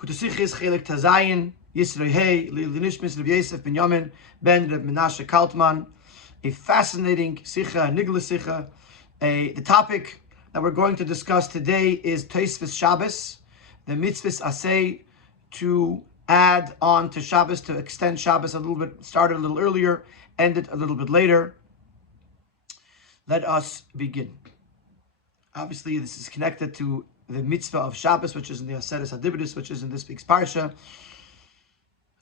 Chutasichis Chelek Tazayin Yisro Hey Linishmis Rabbi Yosef Ben Yamin Ben Reb Menashe Kaltman. A fascinating sicha, nigla sicha. The topic that we're going to discuss today is Tosfos Shabbos, the mitzvahs asay to add on to Shabbos, to extend Shabbos a little bit, started a little earlier, ended a little bit later. Let us begin. Obviously, this is connected to the mitzvah of Shabbos, which is in the Aseres HaDibros, which is in this week's parsha.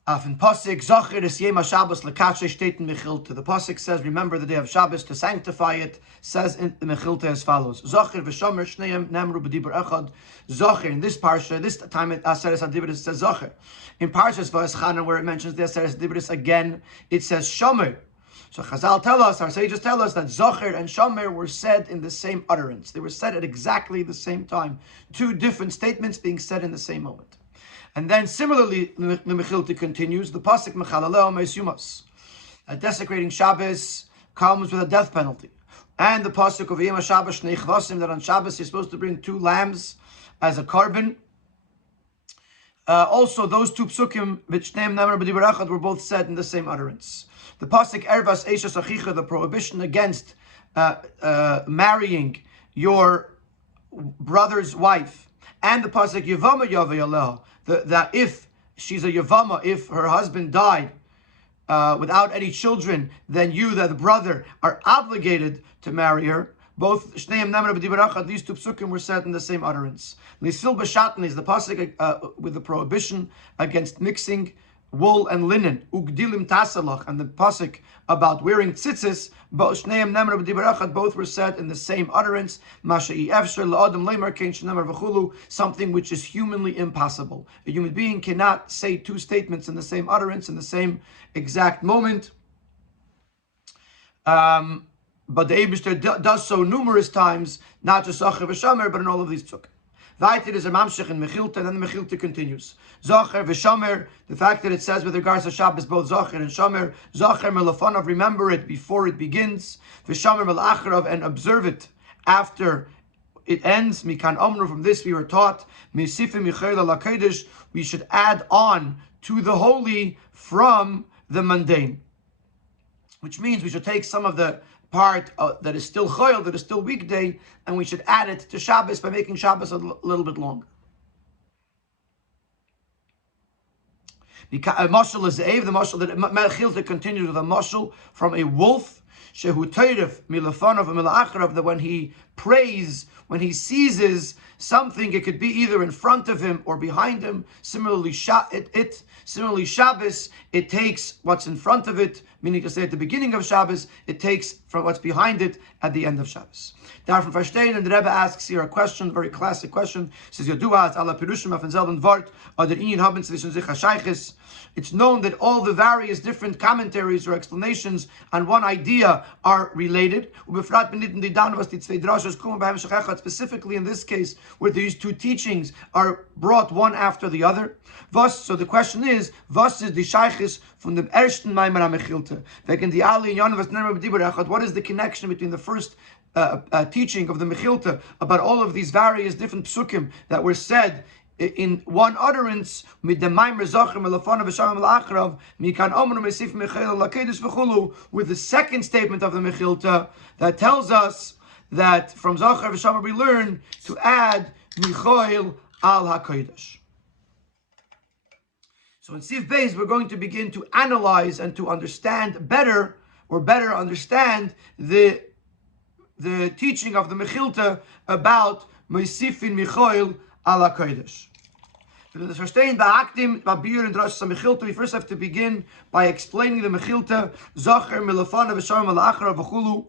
Afin Pasik, Zocher es Yom HaShabbos lekashe steht in Mechilta. The Pasik says, remember the day of Shabbos to sanctify it, says in the Mechilta as follows. Zocher v'shomer shneim nemru b'dibur echad. Zocher, in this parsha, this time at Aseres HaDibros, it says Zocher. In Parshas Va'eschana, where it mentions the Aseres HaDibros again, it says Shomer. So Chazal tell us, our sages tell us, that Zocher and Shomer were said in the same utterance. They were said at exactly the same time. Two different statements being said in the same moment. And then similarly, the Mechilta continues, the Pasuk Mechalaleo Meisumas. Desecrating Shabbos comes with a death penalty. And the Pasuk of Yom HaShabbos Shnei Chvasim, that on Shabbos you're supposed to bring 2 lambs as a carbon. Also, those 2 psukim, which Shneim Nemer B'dibur Echad, were both said in the same utterance. The Pasuk Ervas Eishas Achicha, the prohibition against marrying your brother's wife. And the Pasuk Yevama Yavei Aleha, that if she's a Yavama, if her husband died without any children, then you, the brother, are obligated to marry her. Both Shneim Nemer B'dibur Echad, these 2 psukim were said in the same utterance. Lisil B'shatn is the Pasuk with the prohibition against mixing wool and linen, ugdilim tasalach, and the pasuk about wearing tzitzis, both shneim nemer b'dibur echad, both were said in the same utterance. Masha'i efsher la'adam leimar kein shenemer v'chulu, something which is humanly impossible. A human being cannot say 2 statements in the same utterance in the same exact moment. But the Eibishter does so numerous times, not just Zocher v'Shomer, but in all of these psukim. Weiter is a mamshech in Mechilta, and then the Mechilta continues. Zocher v'Shomer, the fact that it says with regards to Shabbos both Zocher and Shomer, Zocher melafanav, remember it before it begins, v'Shomer melacharav, and observe it after it ends. Mikan omru, from this we were taught, misifim yichayla lakedesh, we should add on to the holy from the mundane. Which means we should take some of the part that is still choil, that is still weekday, and we should add it to Shabbos by making Shabbos a little bit longer. Mashal is the mashal that Mechilta continues with a mashal from a wolf, shehu teiref milafanav milacharav, that when he prays, when he seizes something, it could be either in front of him or behind him. Similarly, Shabbos, it takes what's in front of it, meaning to say at the beginning of Shabbos, it takes from what's behind it at the end of Shabbos. Darfan verstehen, and the Rebbe asks here a question, very classic question. He says, it's known that all the various different commentaries or explanations on one idea are related. Specifically in this case, where these 2 teachings are brought one after the other. So the question is, what is the shaychis from the ersten Maimer HaMechilta? What is the connection between the first teaching of the Mechilta about all of these various different psukim that were said in one utterance, with the second statement of the Mechilta that tells us that from Zocher v'Shomer we learn to add Michoil al HaKodesh. So in Sif Beis we're going to begin to analyze and to understand better understand the teaching of the Mechilta about Meisifin Michoil al HaKodesh. We first have to begin by explaining the Mechilta, Zocher milafana v'Shomer malachara v'chulu,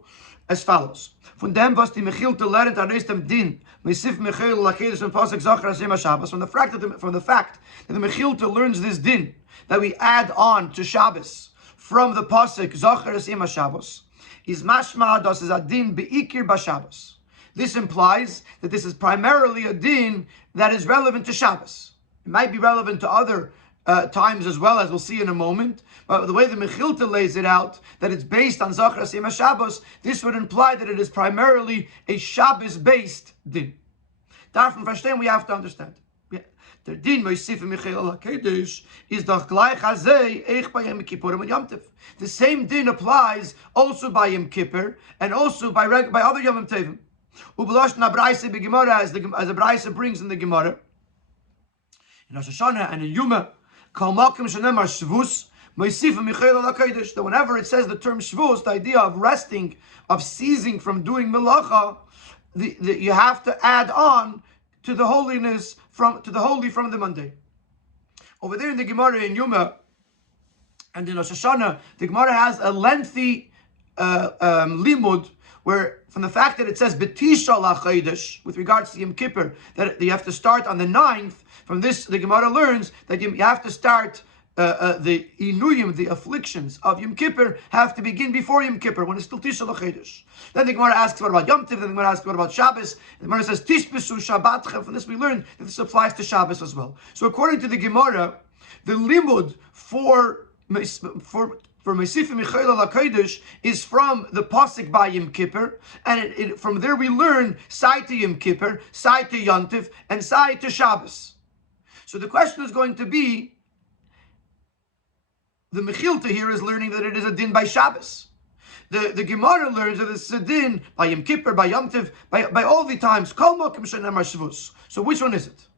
as follows. From them was the Mechilta lernt aris dem din, Meisif Michoil al HaKodesh and Pasuk Zocher Hashem HaShabbos. From the fact that the Mechilta learns this din, that we add on to Shabbos from the Pasuk Zocher Hashem HaShabbos, is mashma das is a din beikir b'Shabbos. This implies that this is primarily a din that is relevant to Shabbos. It might be relevant to other times as well, as we'll see in a moment. But the way the Mechilta lays it out, that it's based on Zocher Hashem HaShabbos, this would imply that it is primarily a Shabbos-based din. Darfan verstehen, we have to understand. Der din Moshe Michael Kedesh is doch gleich hazei eich by Yom Kippur and Yom Tov. The same din applies also by Yom Kippur and also by other Yom Tovim. Ubelash na Braise be Gemara as the Braise brings in the Gemara. In Rosh Hashanah and in Yuma, Kol Malkim Shenemar Shvus Moshe Michael Kedesh. That whenever it says the term Shvus, the idea of resting, of ceasing from doing melacha, you have to add on to the holiness from the Monday. Over there in the Gemara in Yuma and in Rosh Hashanah, the Gemara has a lengthy limud where, from the fact that it says B'tisha LaChodesh with regards to Yom Kippur, that you have to start on the 9th. From this, the Gemara learns that you have to start the inuyim, the afflictions of Yom Kippur, have to begin before Yom Kippur when it's still Tisha LaChodesh. Then the Gemara asks what about Yom Tov. Then the Gemara asks what about Shabbos. And the Gemara says Tishbesu Shabbatchem. From this we learn that this applies to Shabbos as well. So according to the Gemara, the limud for Moshe Michael LaKodesh is from the pasuk by Yom Kippur, and from there we learn Sai to Yom Kippur, Sai to Yom Tov, and Sai to Shabbos. So the question is going to be, the Mechilta here is learning that it is a din by Shabbos. The Gemara learns that it's a din by Yom Kippur, by Yom Tov, by all the times. So which one is it?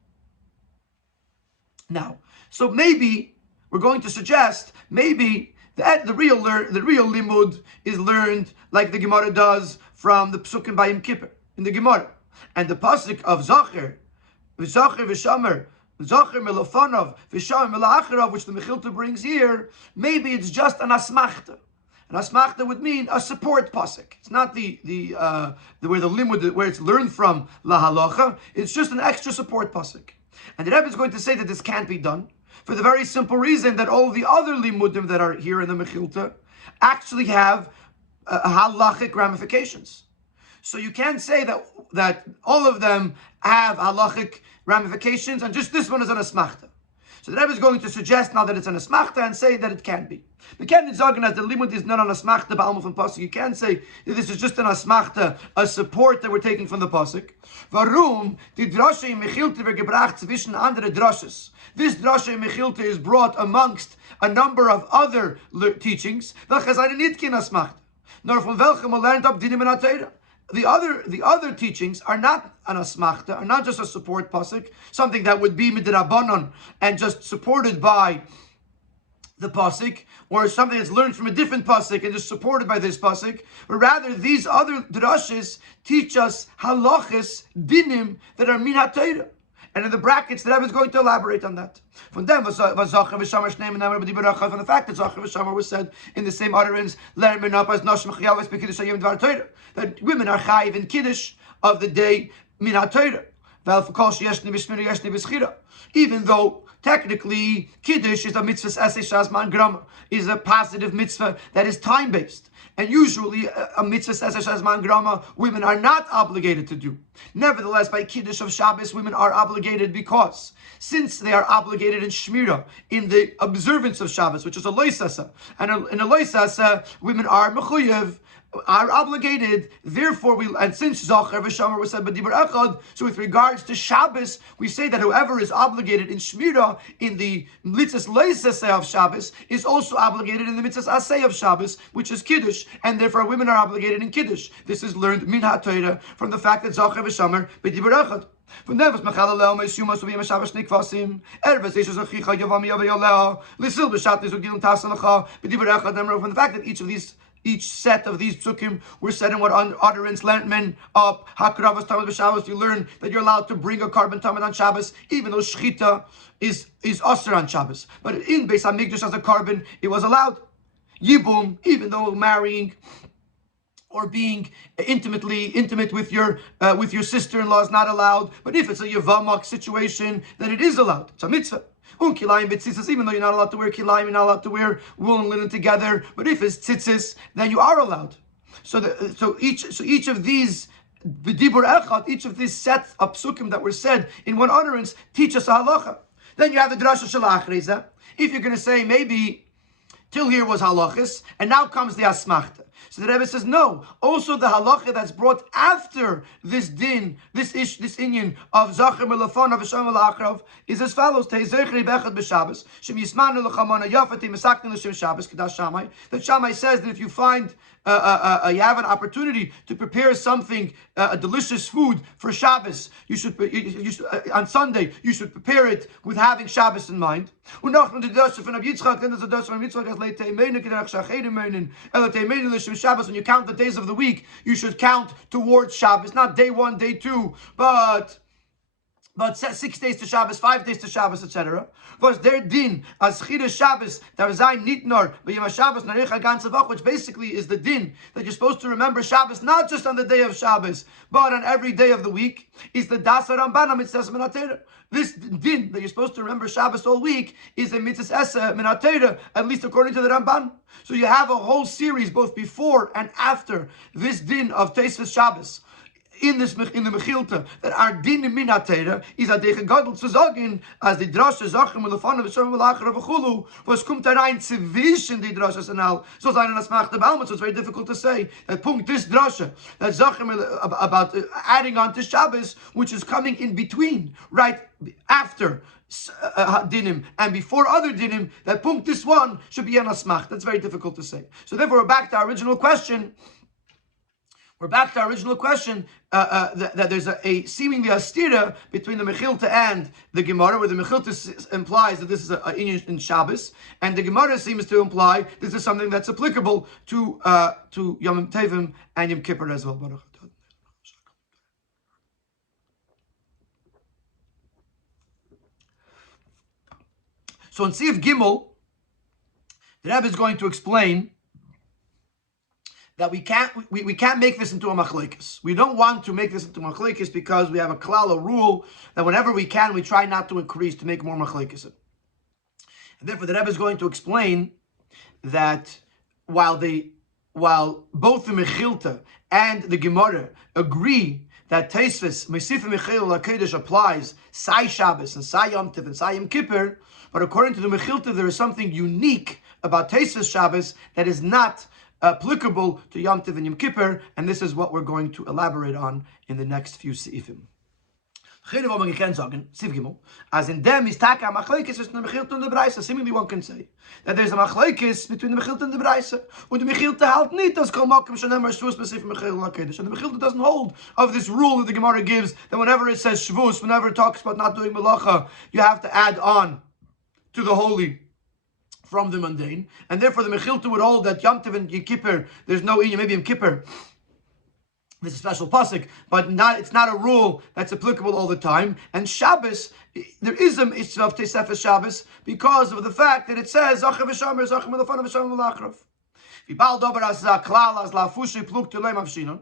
Now, so maybe we're going to suggest maybe that the real limud is learned like the Gemara does from the psukim by Yom Kippur in the Gemara, and the pasuk of Zacher v'Shamer. Zacher Melofanov, Vishaim Melacharav, which the Mechilta brings here, maybe it's just an asmachta. An asmachta would mean a support pasuk. It's not the where the limud, where it's learned from la halacha. It's just an extra support pasuk. And the Rebbe is going to say that this can't be done for the very simple reason that all the other limudim that are here in the Mechilta actually have halachic ramifications. So you can't say that all of them have halachic ramifications and just this one is an asmachta. So the Rebbe is going to suggest now that it's an asmachta and say that it can be. The Ken Zagan as the limud is not an asmachta ba'almuf and pasuk. You can't say that this is just an asmachta, a support that we're taking from the pasuk. Warum die drashe in Mechilte gebracht zwischen andere drashes. This drashe in Mechilte is brought amongst a number of other teachings. Welche seine nicht kein asmachta. Nor von welchem man lernt ab dinim in Torah. The other teachings are not an asmachta, are not just a support pasuk, something that would be midrabanon and just supported by the pasuk, or something that's learned from a different pasuk and just supported by this pasuk. But rather, these other drashes teach us halachas dinim that are min haTorah. And in the brackets, the Rebbe is going to elaborate on that. From them, from the fact that Zacher v'Shamar was said in the same utterance, that women are chayiv in Kiddush of the day min haTorah. Even though technically Kiddush is a mitzvah esei shazman grama, is a positive mitzvah that is time-based. And usually a mitzvah esei shazman grama women are not obligated to do. Nevertheless, by Kiddush of Shabbos, women are obligated because since they are obligated in Shmira, in the observance of Shabbos, which is a loisasa, and in a loisasa, women are mechuyev, are obligated. Therefore, and since Zacher v'Shamar was said b'dibur echad, so with regards to Shabbos, we say that whoever is obligated in Shmira, in the mitzvahs loisasa of Shabbos, is also obligated in the mitzvahs asay of Shabbos, which is Kiddush, and therefore women are obligated in Kiddush. This is learned min haTorah from the fact that Zacher v'Shamar b'dibur echad. From there, was Mechalel Meishumas will be Shabbos Nikvasim. Erves Ishes Achicha Yavami Yavayoleh. Lisil B'Shatnis Ugil Tasalacha. B'Dibur Echad Nemro. From the fact that each set of these psukim were said in what utterance learned men up. Hakravas Tamid B'Shabbos. You learn that you're allowed to bring a carbon tamid on Shabbos, even though Shchita is usher on Shabbos. But in Beis Hamikdash as a carbon, it was allowed. Yibum, even though marrying or being intimate with your sister-in-law is not allowed. But if it's a Yavamak situation, then it is allowed. It's a mitzvah. Kilayim b'tzitzis, even though you're not allowed to wear kilayim, you're not allowed to wear wool and linen together. But if it's tzitzis, then you are allowed. So each of these b'dibur echad, each of these sets of psukim that were said in one utterance teach us a halacha. Then you have the drasha shel achreza. If you're going to say maybe till here was halachas, and now comes the asmachta. So the Rebbe says no. Also the halacha that's brought after this din, this inyan of Zacher Melafon of Hashem Melachrav is as follows: Teizechri Bechad b'Shabbos Shem Yismanu Lechamona Yafati Mesaktin L'Shem Shabbos Kedash Shammai. That Shammai says that if you find you have an opportunity to prepare something, a delicious food for Shabbos, you should on Sunday you should prepare it with having Shabbos in mind. And then there's a dosha from Yitzchak when you count the days of the week, you should count towards Shabbos, not day 1, day 2, but 6 days to Shabbos, 5 days to Shabbos, etc. Was their din as Chida Shabbos Tarzayin Nitnor B'Yom Shabbos Naricha Ganze Woche, which basically is the din that you're supposed to remember Shabbos not just on the day of Shabbos, but on every day of the week. Is the Dasa Ramban Mitzvah Minatera. This din that you're supposed to remember Shabbos all week is a Mitzvah Esa Minatera, at least according to the Ramban. So you have a whole series both before and after this din of Teisves Shabbos in the Mechilta, that our din in Minatera is a degen gadol zu sagen, as die Drasche Sachen mit Lefana V'Shem V'Lachar V'Chulu, was kommt da rein zwischen die Drasches and all. So sein das macht the Baum, so it's very difficult to say. That punkt this Drasche, that Sachen about adding on to Shabbos, which is coming in between, right after dinim and before other dinim, that punkt this one should be an asmach. That's very difficult to say. So therefore we're back to our original question. That there's a seemingly a stira between the Mechilta and the Gemara, where the Mechilta implies that this is a inyan in Shabbos, and the Gemara seems to imply this is something that's applicable to Yom Tevim and Yom Kippur as well. So in Siv Gimel, the Rebbe is going to explain that we can't make this into a machlekes. We don't want to make this into a machlekes because we have a klal, a rule, that whenever we can, we try not to increase, to make more machlekes. And therefore the Rebbe is going to explain that while both the Mechilta and the Gemara agree that Teisves, Mesif Mechil LaKedesh applies Sai Shabbos and Sai Yom Tov and Sai Yom Kippur, but according to the Mechilta, there is something unique about Teisves Shabbos that is not applicable to Yom Tov and Yom Kippur, and this is what we're going to elaborate on in the next few seifim. As in them is taka machlekes between the Mechilta and the Braisa. Seemingly one can say that there's a machlekes between the Mechilta and the Braisa. And the Mechilta halt nicht as kol makom shenemar shvus b'seif Mechil lakedesh. And the Mechilta doesn't hold of this rule that the Gemara gives that whenever it says shvus, whenever it talks about not doing melacha, you have to add on to the holy from the mundane, and therefore the Mechilta would hold that Yom Tov and Yom Kippur, there's no inyan, maybe Yom Kippur, there's a special pasuk, but it's not a rule that's applicable all the time. And Shabbos, there is a mitzvah of Teisefes Shabbos because of the fact that it says Zacher v'Shomer, Zacher Melafana v'Shomer L'Achrav.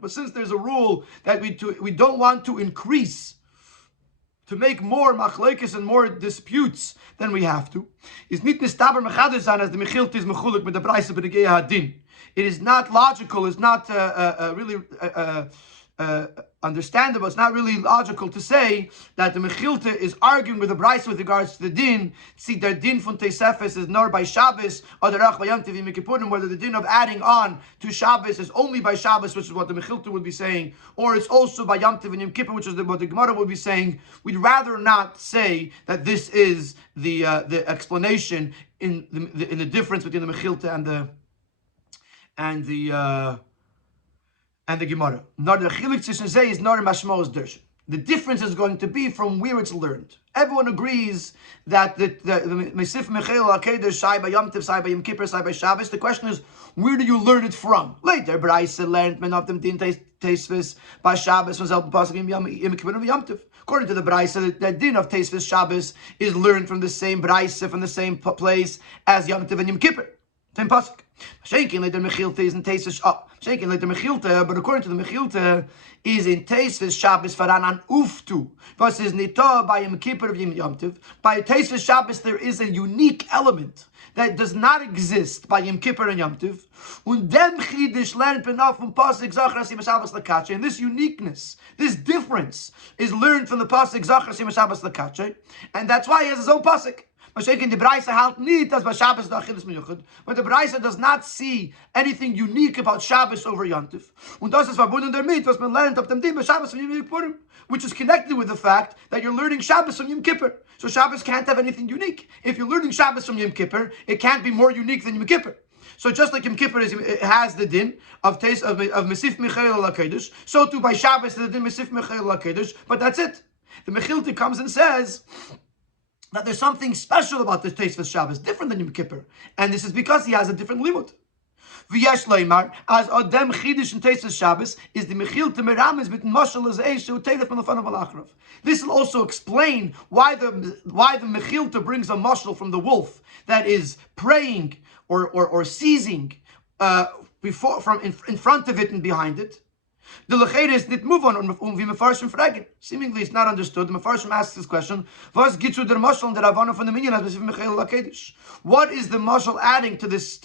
But since there's a rule that we don't want to increase, to make more machlekes and more disputes than we have to, is nit nistaber mechadus an as the Mechilta is mechulik with the Braisa b'negei hadin. It is not logical. It's not really understandable. It's not really logical to say that the Mechilta is arguing with the Braisa with regards to the din. See, their din from Teisefes is nor by Shabbos or the Rach by Yom Tov Yom Kippurim, whether the din of adding on to Shabbos is only by Shabbos, which is what the Mechilta would be saying, or it's also by Yom Tov and Yom Kippur, which is what the Gemara would be saying. We'd rather not say that this is the explanation in the difference between the Mechilta and the Gemara. The difference is going to be from where it's learned. Everyone agrees that the Mesif Mechil HaKedesh Sai by Yom Tov, Sai by Yom Kippur, Sai by Shabbos. The question is, where do you learn it from? Later, Braisa learned men of them din Teisves by Shabbos from Zelpon Pasuk Yom Kippur and Yom Tov. According to the Braisa, the din of Teisves Shabbos is learned from the same Braisa, from the same place as Yom Tov and Yom Kippur. Same pasuk. Shaking later Mechilta is in Teisves. Shaking later Mechilta, but according to the Mechilta, is in Teisves Shabbos faran an uftu. Versus nita by Yom Kippur of Yom Tov. By Teisves Shabbos there is a unique element that does not exist by Yom Kippur and Yom Tov. Und dem chidish lernt benaf from pasuk Zachar Sim Shabbos Lakache. And this uniqueness, this difference, is learned from the pasuk Zachar Sim Shabbos Lakache, and that's why he has his own pasuk. But the Braisa does not not see anything unique about Shabbos over Yontif. Und das ist verbunden damit, was man lernt auf dem Din bei Shabbos und Yom Kippurim, which is connected with the fact that you're learning Shabbos from Yom Kippur. So Shabbos can't have anything unique. If you're learning Shabbos from Yom Kippur, it can't be more unique than Yom Kippur. So just like Yom Kippur it has the din of Mesif Michael HaKodesh, so too by Shabbos the din Mesif Michael HaKodesh, but that's it. The Mechilta comes and says that there's something special about this taste of Shabbos, different than Yom Kippur. And this is because he has a different limud. V'yesh leimar, as odem chidish and taste of Shabbos, is the Mechilta merames mit mashal as eish who take it from the fun of Malachrov. This will also explain why the Mechilta brings a mashal from the wolf that is praying or seizing before in front of it and behind it. The Lechera is not move on wie Mefarshim fragen. Seemingly it's not understood. The Mefarshim asks this question: Was gitzu der mashal der Ravana from the minyan as Michael HaKodesh? What is the mashal adding to this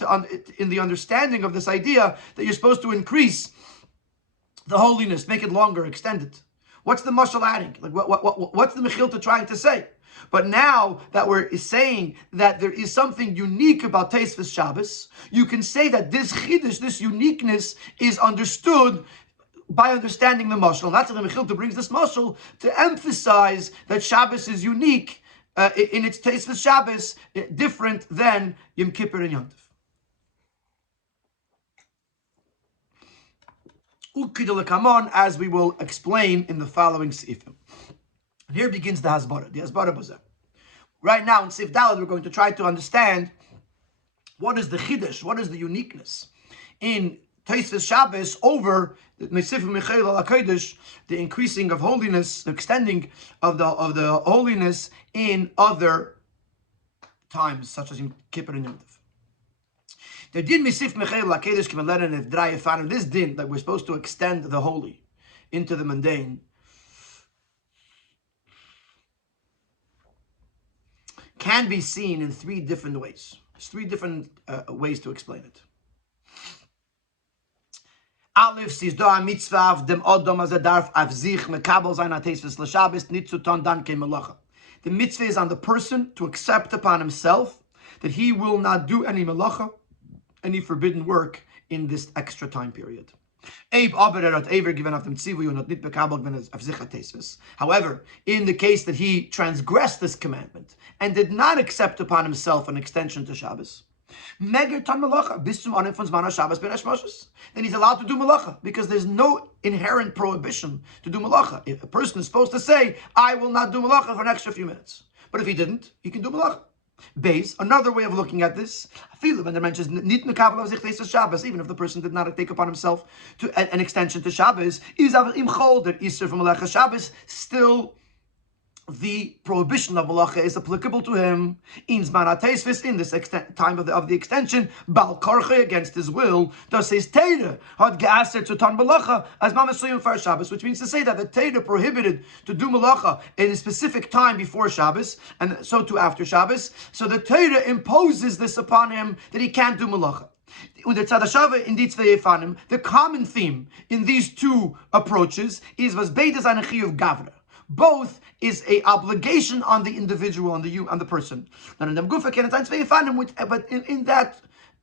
in the understanding of this idea that you're supposed to increase the holiness, make it longer, extend it? What's the mashal adding? Like what's the Mechilta trying to say? But now that we're saying that there is something unique about Teisvus Shabbos, you can say that this chiddush, this uniqueness, is understood by understanding the mashal. And that's why the Mechilta brings this mashal to emphasize that Shabbos is unique in its Teisvus Shabbos, different than Yom Kippur and Yom Tov. As we will explain in the following seifim. And here begins the Hasbara. The Hasbara Bozeh. Right now in Sif Daled, we're going to try to understand what is the chiddush, what is the uniqueness in Teisvus Shabbos over the Mesif Michael HaKodesh, the increasing of holiness, the extending of the holiness in other times, such as Yom Kippur and Yom Tov. The din Mesif Michael HaKodesh can be led in Drei Efanim. This din that we're supposed to extend the holy into the mundane can be seen in three different ways. There's three different ways to explain it. Aleph sees do a mitzvah of dem Odom as darf auf sich mekabel sein Teisvus l'Shabbos nit zu tun dan kein melacha. The mitzvah is on the person to accept upon himself that he will not do any melacha, any forbidden work in this extra time period. However, in the case that he transgressed this commandment and did not accept upon himself an extension to Shabbos, then he's allowed to do malacha because there's no inherent prohibition to do malacha. If a person is supposed to say, I will not do malacha for an extra few minutes. But if he didn't, he can do malacha. Base, another way of looking at this, when there mentions nit mekabel of sich Shabbos, even if the person did not take upon himself to an extension to Shabbos, is im chol that Yisro from Malacha Shabbos, still the prohibition of malacha is applicable to him in Zman HaTeisvus, in this time of the extension, bal korche, against his will. Thus says Teira had geaser to tan malacha as mamasuyim for Shabbos, which means to say that the Teira prohibited to do malacha in a specific time before Shabbos, and so too after Shabbos. So the Teira imposes this upon him that he can't do malacha. The common theme in these two approaches is was beidas an chiyuv gavra. Both is a obligation on the individual, on the person. But in that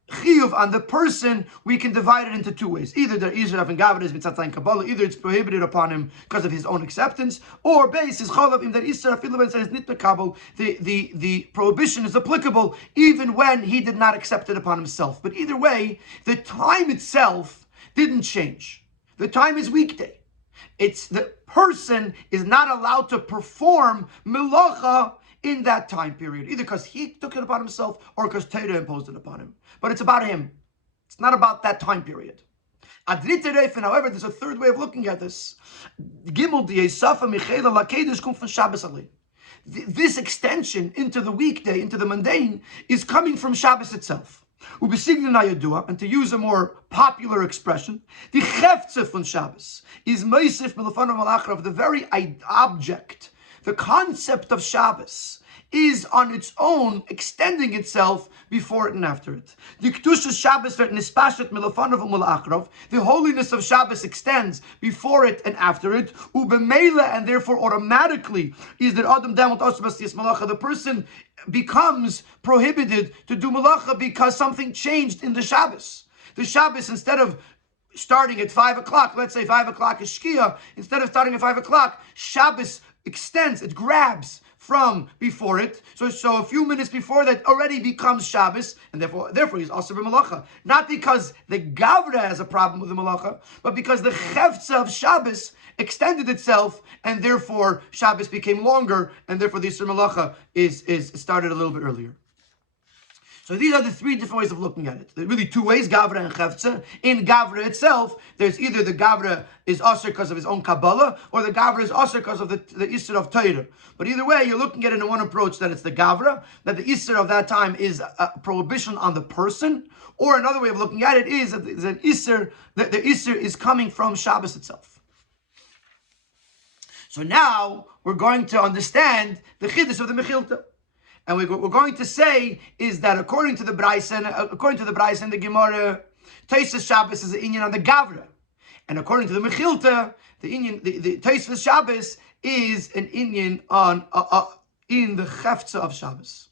chiyuv on the person, we can divide it into two ways. Either the Yisro and Gavra is mitzatzayin Kabbalah, either it's prohibited upon him because of his own acceptance, or base is cholav in that Yisro Filavan says nit mekabel. The prohibition is applicable even when he did not accept it upon himself. But either way, the time itself didn't change. The time is weekday. It's the person is not allowed to perform melacha in that time period, either because he took it upon himself or because Torah imposed it upon him. But it's about him. It's not about that time period. However, there's a third way of looking at this. This extension into the weekday, into the mundane, is coming from Shabbos itself. And to use a more popular expression, the cheftze von Shabbos is meisif milafanav malachrav, the very object, the concept of Shabbos is on its own extending itself before it and after it. The holiness of Shabbos extends before it and after it, and therefore automatically is that Adam the person becomes prohibited to do malacha because something changed in the Shabbos. The Shabbos, instead of starting at 5 o'clock, let's say 5 o'clock is Shkia, instead of starting at 5 o'clock, Shabbos extends, it grabs from before it. So a few minutes before that already becomes Shabbos, and therefore he's also b'malacha. Not because the Gourarie has a problem with the malacha, but because the Chefza of Shabbos extended itself, and therefore Shabbos became longer, and therefore the Yisro malacha is started a little bit earlier. So these are the three different ways of looking at it. There are really two ways, Gourarie and Chefza. In Gourarie itself, there's either the Gourarie is Asr because of his own Kabbalah, or the Gourarie is Asr because of the Yisro of Torah. But either way, you're looking at it in one approach, that it's the Gourarie, that the Yisro of that time is a prohibition on the person, or another way of looking at it is that the Yisro is coming from Shabbos itself. So now, we're going to understand the Chiddush of the Mechilta. And what we're going to say is that according to the Braisa and the Gemara, Tosfos Shabbos is an inyan on the Gourarie, and according to the Mechilta, the Tosfos Shabbos is an inyan on in the Chefza of Shabbos.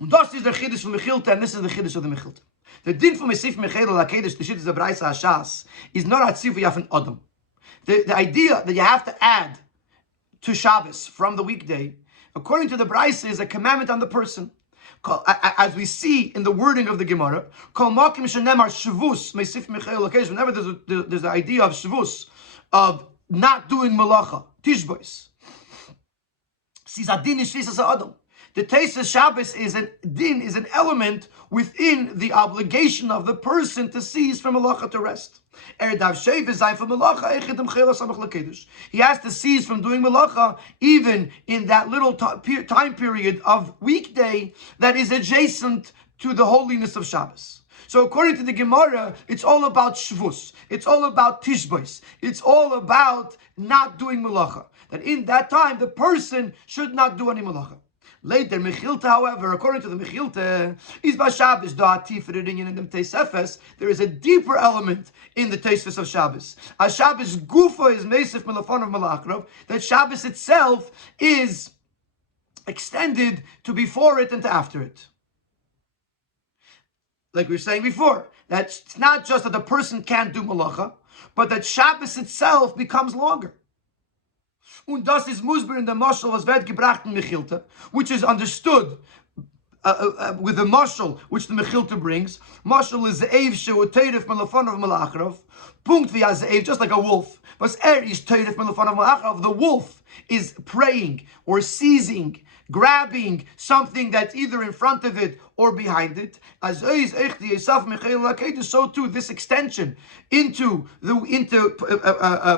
And this is the Chiddush of Mechilta, and this is the Chiddush of the Mechilta. The din from Mesif Mechel Lakedesh, the Chiddush of Braisa Hashas, is not Atziv Yafin Adam. The idea that you have to add to Shabbos from the weekday, according to the Braisa, is a commandment on the person. As we see in the wording of the Gemara, whenever there's the idea of Shavus, of not doing malacha, tishbois. The Tosfos Shabbos is an element within the obligation of the person to cease from malacha to rest. He has to cease from doing malacha even in that little time period of weekday that is adjacent to the holiness of Shabbos. So according to the Gemara, it's all about Shvus. It's all about Tishbois. It's all about not doing malacha. That in that time, the person should not do any malacha. Later, Mechilta, however, according to the Mechilta, is by Shabbos there is a deeper element in the Tosfos of Shabbos. A Shabbos gufa is meisif melafon of malachav, that Shabbos itself is extended to before it and to after it. Like we were saying before, that it's not just that the person can't do malacha, but that Shabbos itself becomes longer. Und das ist Musber in the Moshel was wird gebracht in Mechilta, which is understood with the Moshel which the Mechilta brings. Moshel is the Eiv shehu teiref melafon of malachrov. Punkt via Eiv, just like a wolf. But is teiref melafon of malachrov. The wolf is preying or seizing, grabbing something that's either in front of it or behind it. So too, this extension into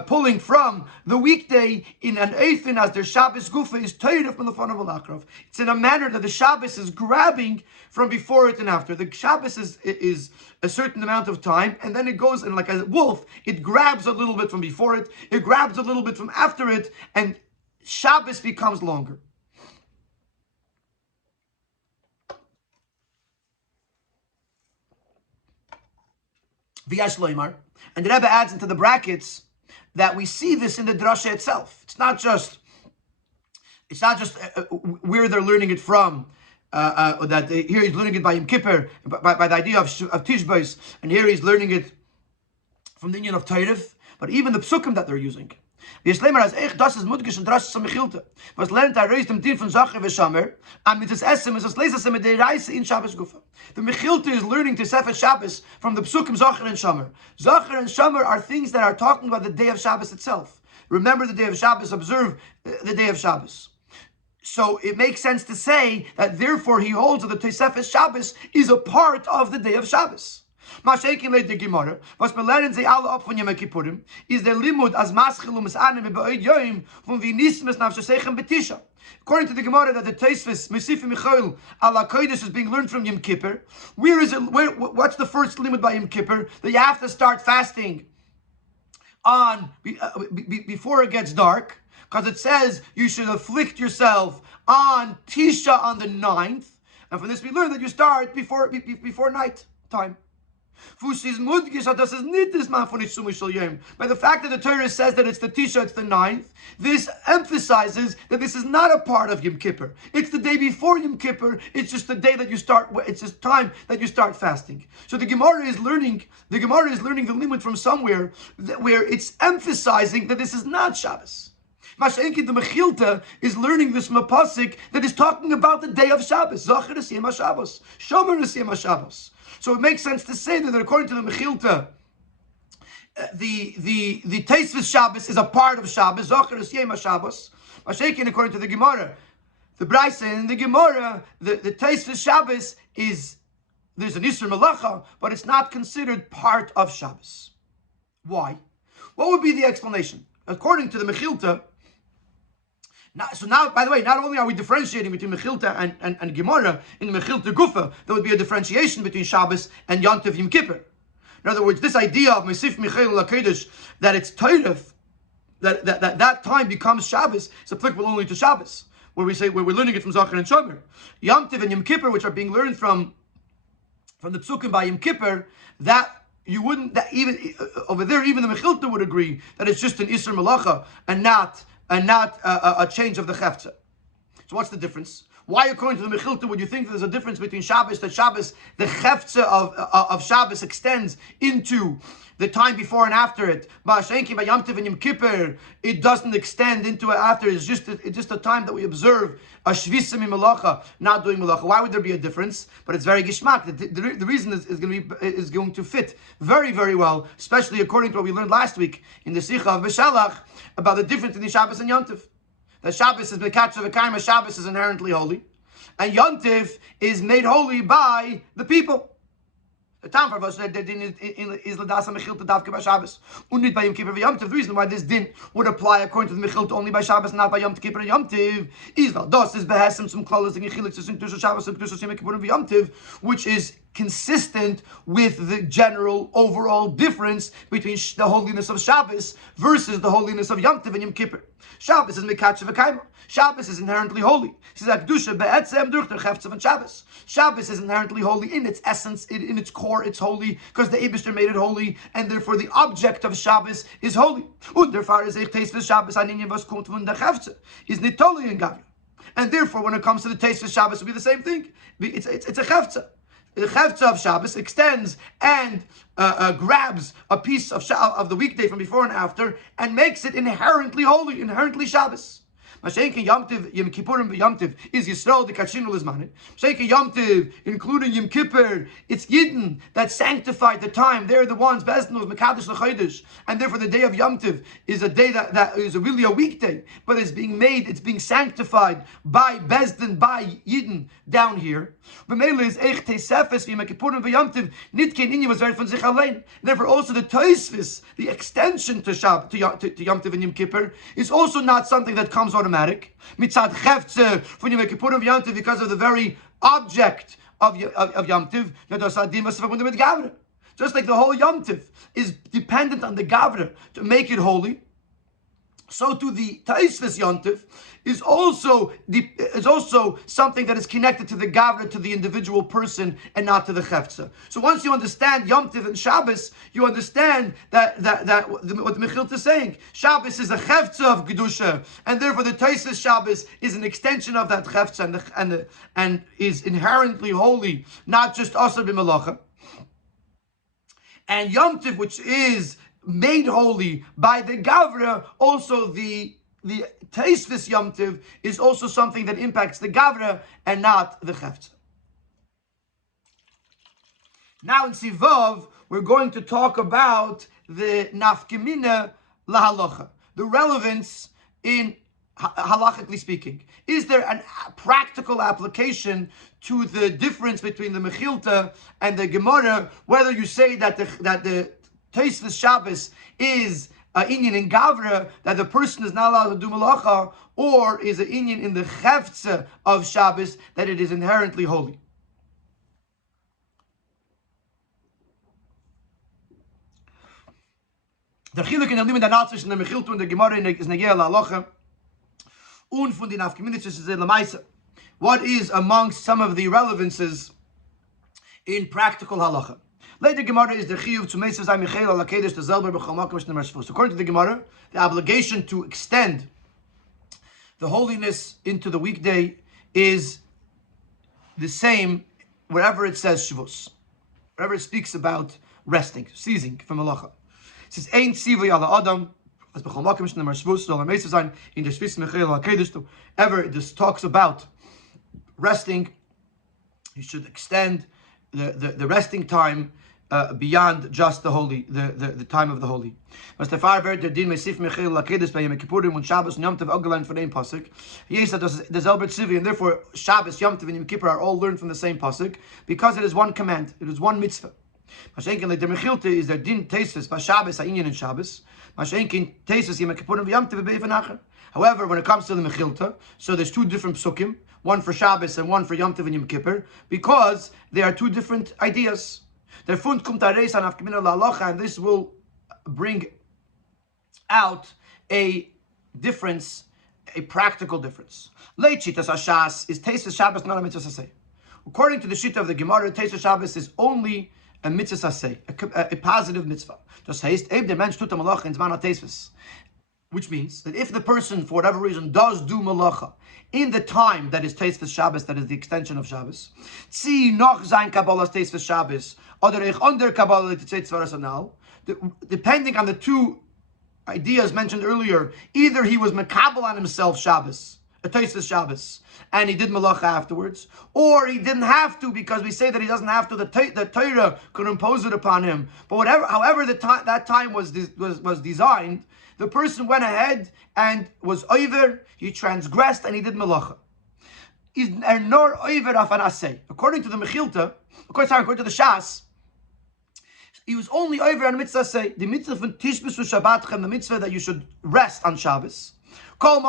pulling from the weekday in an eifin as their Shabbos gufa is teiref melafon of malachrov. It's in a manner that the Shabbos is grabbing from before it and after. The Shabbos is a certain amount of time, and then it goes, and like a wolf, it grabs a little bit from before it, it grabs a little bit from after it, and Shabbos becomes longer. And the Rebbe adds into the brackets that we see this in the drasha itself. It's not just where they're learning it from. Here he's learning it by Yom Kippur, by the idea of Tishbos, and here he's learning it from the union of Teiref, but even the psukim that they're using. The Mechilta is learning to Sefer Shabbos from the psukim Zachar and Shomer. Zachar and Shomer are things that are talking about the day of Shabbos itself. Remember the day of Shabbos, observe the day of Shabbos. So it makes sense to say that therefore he holds that the Tosefes Shabbos is a part of the day of Shabbos. Mashekin leit the Gemara, was wir lernen sie alle ab von Yom Kippurim, is der Limud as Maschil Anem be'oid Yom von wie nismes nafshechem betisha. According to the Gemara, that the Tosfos Mesif Michael ala Kodesh is being learned from Yom Kippur. Where is it? What's the first limud by Yom Kippur? That you have to start fasting on before it gets dark. because it says you should afflict yourself on Tisha on the 9th, and from this we learn that you start before night time. By the fact that the Torah says that it's the Tisha, it's the 9th, this emphasizes that this is not a part of Yom Kippur. It's the day before Yom Kippur. It's just the day that you start. It's just time that you start fasting. So the Gemara is learning the limud from somewhere where it's emphasizing that this is not Shabbos. Mashenki, the Mechilta is learning this mapasik that is talking about the day of Shabbos. Zocher Esiyam HaShabbos, Shomer Esiyam HaShabbos. So it makes sense to say that according to the Mechilta, the Teisvis Shabbos is a part of Shabbos. Zocher Esiyam HaShabbos. Mashenki, according to the Gemara, the Braisa and the Gemara, the Teisvis Shabbos there's an Yisro Melacha, but it's not considered part of Shabbos. Why? What would be the explanation? According to the Mechilta, now, by the way, not only are we differentiating between Mechilta and Gemara, in the Mechilta Gufa, there would be a differentiation between Shabbos and Yontif Yom Kippur. In other words, this idea of Mesif Michael LaKedesh, that it's Teiref, that time becomes Shabbos, is applicable only to Shabbos, where we're learning it from Zachar and Shomer. Yontif and Yom Kippur, which are being learned from the Psukim by Yom Kippur, even over there, even the Mechilta would agree that it's just an Isser Malacha and not a change of the Chefza. So what's the difference? Why, according to the Mechilta, would you think that there's a difference between Shabbos, the Chefza of Shabbos extends into the time before and after it? By Yom Tov and Yom Kippur, it doesn't extend into it after. It's just a time that we observe a Shvisa Mimalacha, not doing Malacha. Why would there be a difference? But it's very gishmak. The reason is going to fit very, very well, especially according to what we learned last week in the Sicha of Beshalach about the difference between Shabbos and Yom Tov. That Shabbos is Bekatcha V'Kaima, Shabbos is inherently holy, and Yom Tov is made holy by the people. The time for us is Ladasa Mechilta Davke by Shabbos, Unit by Yom Kippur and Yom Tov. The reason why this din would apply according to the Mechilta only by Shabbos, not by Yom Kippur and Yom Tov, is Valdos is Behesem some Klolos and Yechilik to Kedusha Shabbos and Kedusha Yom Kippur and Yom Tov, which is consistent with the general overall difference between the holiness of Shabbos versus the holiness of Yom Tov and Yom Kippur. Shabbos is Mekatcha V'Kaima. Shabbos is inherently holy. Shabbos is inherently holy in its essence, in its core. It's holy because the Eibishter made it holy, and therefore the object of Shabbos is holy. And therefore, when it comes to the taste of Shabbos, it will be the same thing. It's a chefza. The chefza of Shabbos extends and grabs a piece of the weekday from before and after and makes it inherently holy, inherently Shabbos. Mashenki Yom Tov, Yom Kippurim Yom Tov is Yisro the Kachinu Lizmanin. Mashenki Yom Tov, including Yom Kippur, it's Yidden that sanctified the time. They're the ones Bezdin was Mekadosh L'Chodesh, and therefore the day of Yom Tov is a day that is really a weekday, but it's being sanctified by Bezdin, by Yidden down here. Therefore, also the Tosfos, the extension to Yom Tov and Yom Kippur, is also not something that comes automatic. Mitzad Chefze from Yom Kippur and Yom Tov, because of the very object of Yom Tov, just like the whole Yom Tov is dependent on the Gavra to make it holy, so too the Taisvis Yom Tov is also something that is connected to the Gavra, to the individual person, and not to the Chefza. So once you understand Yom Tov and Shabbos, you understand that what the Mechilta is saying. Shabbos is a Chefza of Kedusha, and therefore the Taisvis Shabbos is an extension of that Chefza and is inherently holy, not just Asar B'Melacha. And Yom Tov, which is made holy by the Gavra, also the Teisvis Yom Tov is also something that impacts the Gavra and not the Chefza. Now in Sivav, we're going to talk about the Nafkemina Lahalacha, the relevance in halachically speaking. Is there a practical application to the difference between the Mechilta and the Gemara, whether you say that the Teisvis Shabbos is an inyan in Gavra, that the person is not allowed to do malacha, or is an inyan in the Chefza of Shabbos, that it is inherently holy? The chiluk in the limit and the Mechilta and the Gemara is negeh la'alocha. Und von den Afgeminitzus is Lamaisa. What is amongst some of the relevances in practical halacha? Later Gemara is the chiyuv to meisv zay michel ala kedesh to zelber b'chol makom shneimar shvus. According to the Gemara, the obligation to extend the holiness into the weekday is the same wherever it says shvus, wherever it speaks about resting, ceasing from halacha. It says ein tzivui ala adam as b'chol makom shneimar shvus so ala meisv zay in the shvis michel ala kedesh to ever this talks about resting. You should extend the resting time beyond just the holy, the time of the holy. Was der Pfarrer wird der Din Mesif Michael Lakedus bei Yom Kippurim und Shabbos und Yom Tov Ogelein von dem Pasuk. Yes, that is the Zelbert Tzivi, and therefore Shabbos, Yom Tov, and Yom Kippur are all learned from the same Pasuk because it is one command, it is one mitzvah. Mashenkin like the Mechilta is der Din Tesis by Shabbos, Ha'inyan and Shabbos. Mashenkin Tesis Yom Kippurim Yom Tov Be'ivanacher. However, when it comes to the Mechilta, so there's two different psukim, one for Shabbos and one for Yom Tov and Yom Kippur, because they are two different ideas. And this will bring out a difference, a practical difference. Late Shitas Hashas is Tesis Shabbos, not a mitzvah saseh. According to the Shita of the Gemara, Tesis Shabbos is only a mitzvah saseh, a positive mitzvah. Das heißt, der Mensch tut Malacha in Zman HaTesvis. Which means that if the person, for whatever reason, does do malacha in the time that is Teisves Shabbos, that is the extension of Shabbos, zi noch sein Kabbalah's Teisves Shabbos, oder ich under Kabbalah depending on the two ideas mentioned earlier, either he was makabel on himself Shabbos, a Teisves Shabbos, and he did malacha afterwards, or he didn't have to because we say that he doesn't have to. The Torah could impose it upon him. But however that time was designed, the person went ahead and was over, he transgressed, and he did malacha. According to the Mechilta, according to the Shas, he was only over on mitzvah say, the mitzvah from Tishbis Shabbatchem, the mitzvah that you should rest on Shabbos. And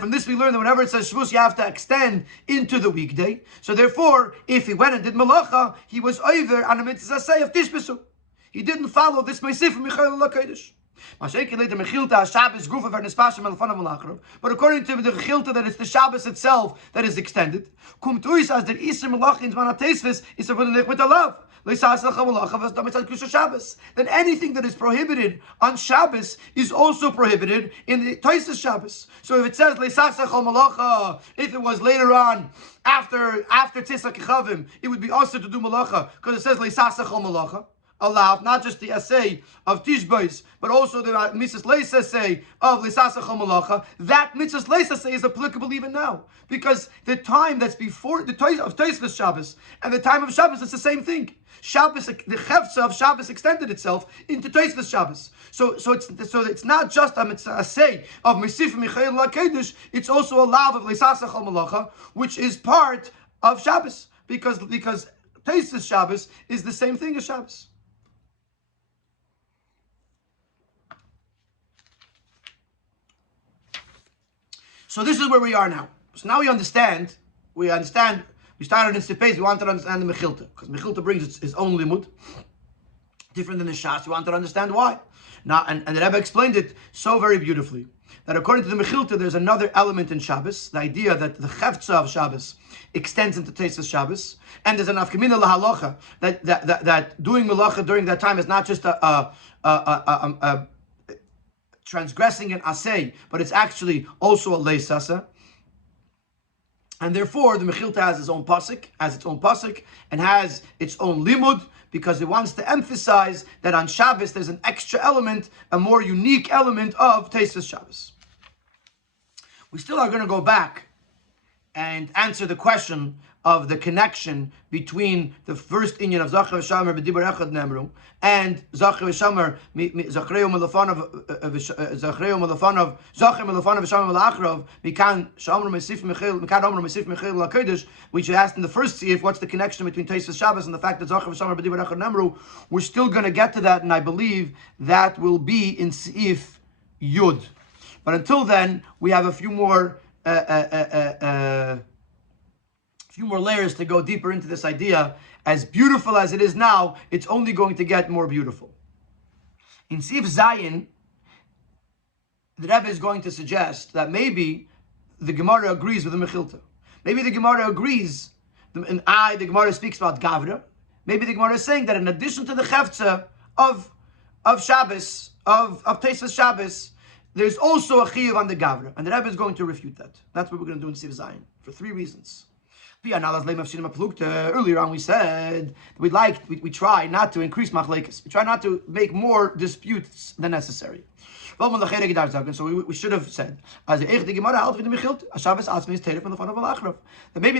from this we learn that whenever it says Shvus, you have to extend into the weekday. So therefore, if he went and did malacha, he was over on a mitzvah say of Tishbisu. He didn't follow this Meisif from Michael HaKodesh. But according to the Mechilta, that it's the Shabbos itself that is extended. Then anything that is prohibited on Shabbos is also prohibited in the Toisas Shabbos. So if it says if it was later on after Tzisa Kechavim, it would be also to do malacha because it says malacha. Allowed, not just the essay of Tishbais, but also the Mitzvah Leis essay of Lisasa Chomalacha. That Mitzvah Leis essay is applicable even now, because the time that's before the time of Tosfos Shabbos and the time of Shabbos, it's the same thing. Shabbos, the Chefza of Shabbos extended itself into Tosfos Shabbos. So it's not just a Mitzvah essay of Mesif Michael LaKedesh. It's also a lav of Lisasa Chomalacha, which is part of Shabbos, because Tosfos Shabbos is the same thing as Shabbos. So this is where we are now. So now we understand. We started in Sipes, we wanted to understand the Mechilta, because Mechilta brings its own limud, different than the Shas. We wanted to understand why. Now, and the Rebbe explained it so very beautifully, that according to the Mechilta, there's another element in Shabbos, the idea that the Chefza of Shabbos extends into Tosfos Shabbos, and there's an Afkamina Lahalocha, that doing Malacha during that time is not just a transgressing an asay, but it's actually also a leisasa. And therefore, the Mechilta has its own pasuk, and has its own limud, because it wants to emphasize that on Shabbos there's an extra element, a more unique element of Tosfos Shabbos. We still are going to go back and answer the question of the connection between the first inyan of Zachar v'Shamar b'Dibur Echad Nemru and Zachar v'Shamar Zachreu Melafanav v'Shamar Melachrov Mikan Shamar Mesif Michael LaKodesh, which you asked in the first siyif, what's the connection between Tosfos Shabbos and the fact that Zachar v'Shamar b'Dibur Echad Nemru? We're still going to get to that, and I believe that will be in siyif Yud. But until then, we have a few more layers to go deeper into this idea. As beautiful as it is now, it's only going to get more beautiful. In Sif Zayin, the Rebbe is going to suggest that maybe the Gemara agrees with the Mechilta. Maybe the Gemara agrees, and the Gemara speaks about Gavra. Maybe the Gemara is saying that in addition to the Chefza of Shabbos, of Tosfos Shabbos, there's also a Chiyuv on the Gavra. And the Rebbe is going to refute that. That's what we're going to do in Siv Zayin, for 3 reasons. Earlier on we said we try not to increase machlekes. We try not to make more disputes than necessary. So we should have said that maybe the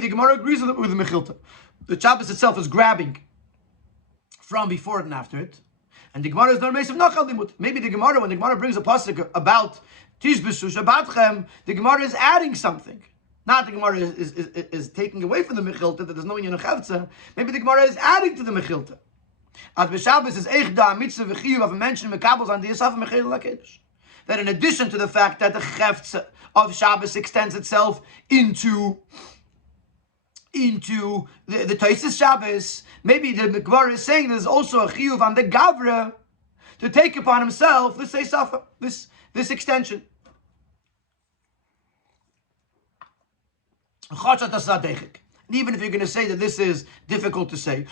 Gemara agrees with the Mechilta. The Shabbos itself is grabbing from before it and after it, and the Gemara is not of nachal limut. Maybe the Gemara, when the Gemara brings a pasuk about tishbeshu shabbatchem, the Gemara is adding something. Not the Gemara is taking away from the Mechilta, that there's no inyan chavtza. Maybe the Gemara is adding to the Mechilta. As b'Shabbos is eichda mitzvah v'chiyuv of a mention mekabels on the yisaf mechil lakedesh. That in addition to the fact that the chavtza of Shabbos extends itself into the Tosfos Shabbos, maybe the Gemara is saying there's also a chiyuv on the Gavra to take upon himself this Eisafa, this extension. And even if you're going to say that this is difficult to say,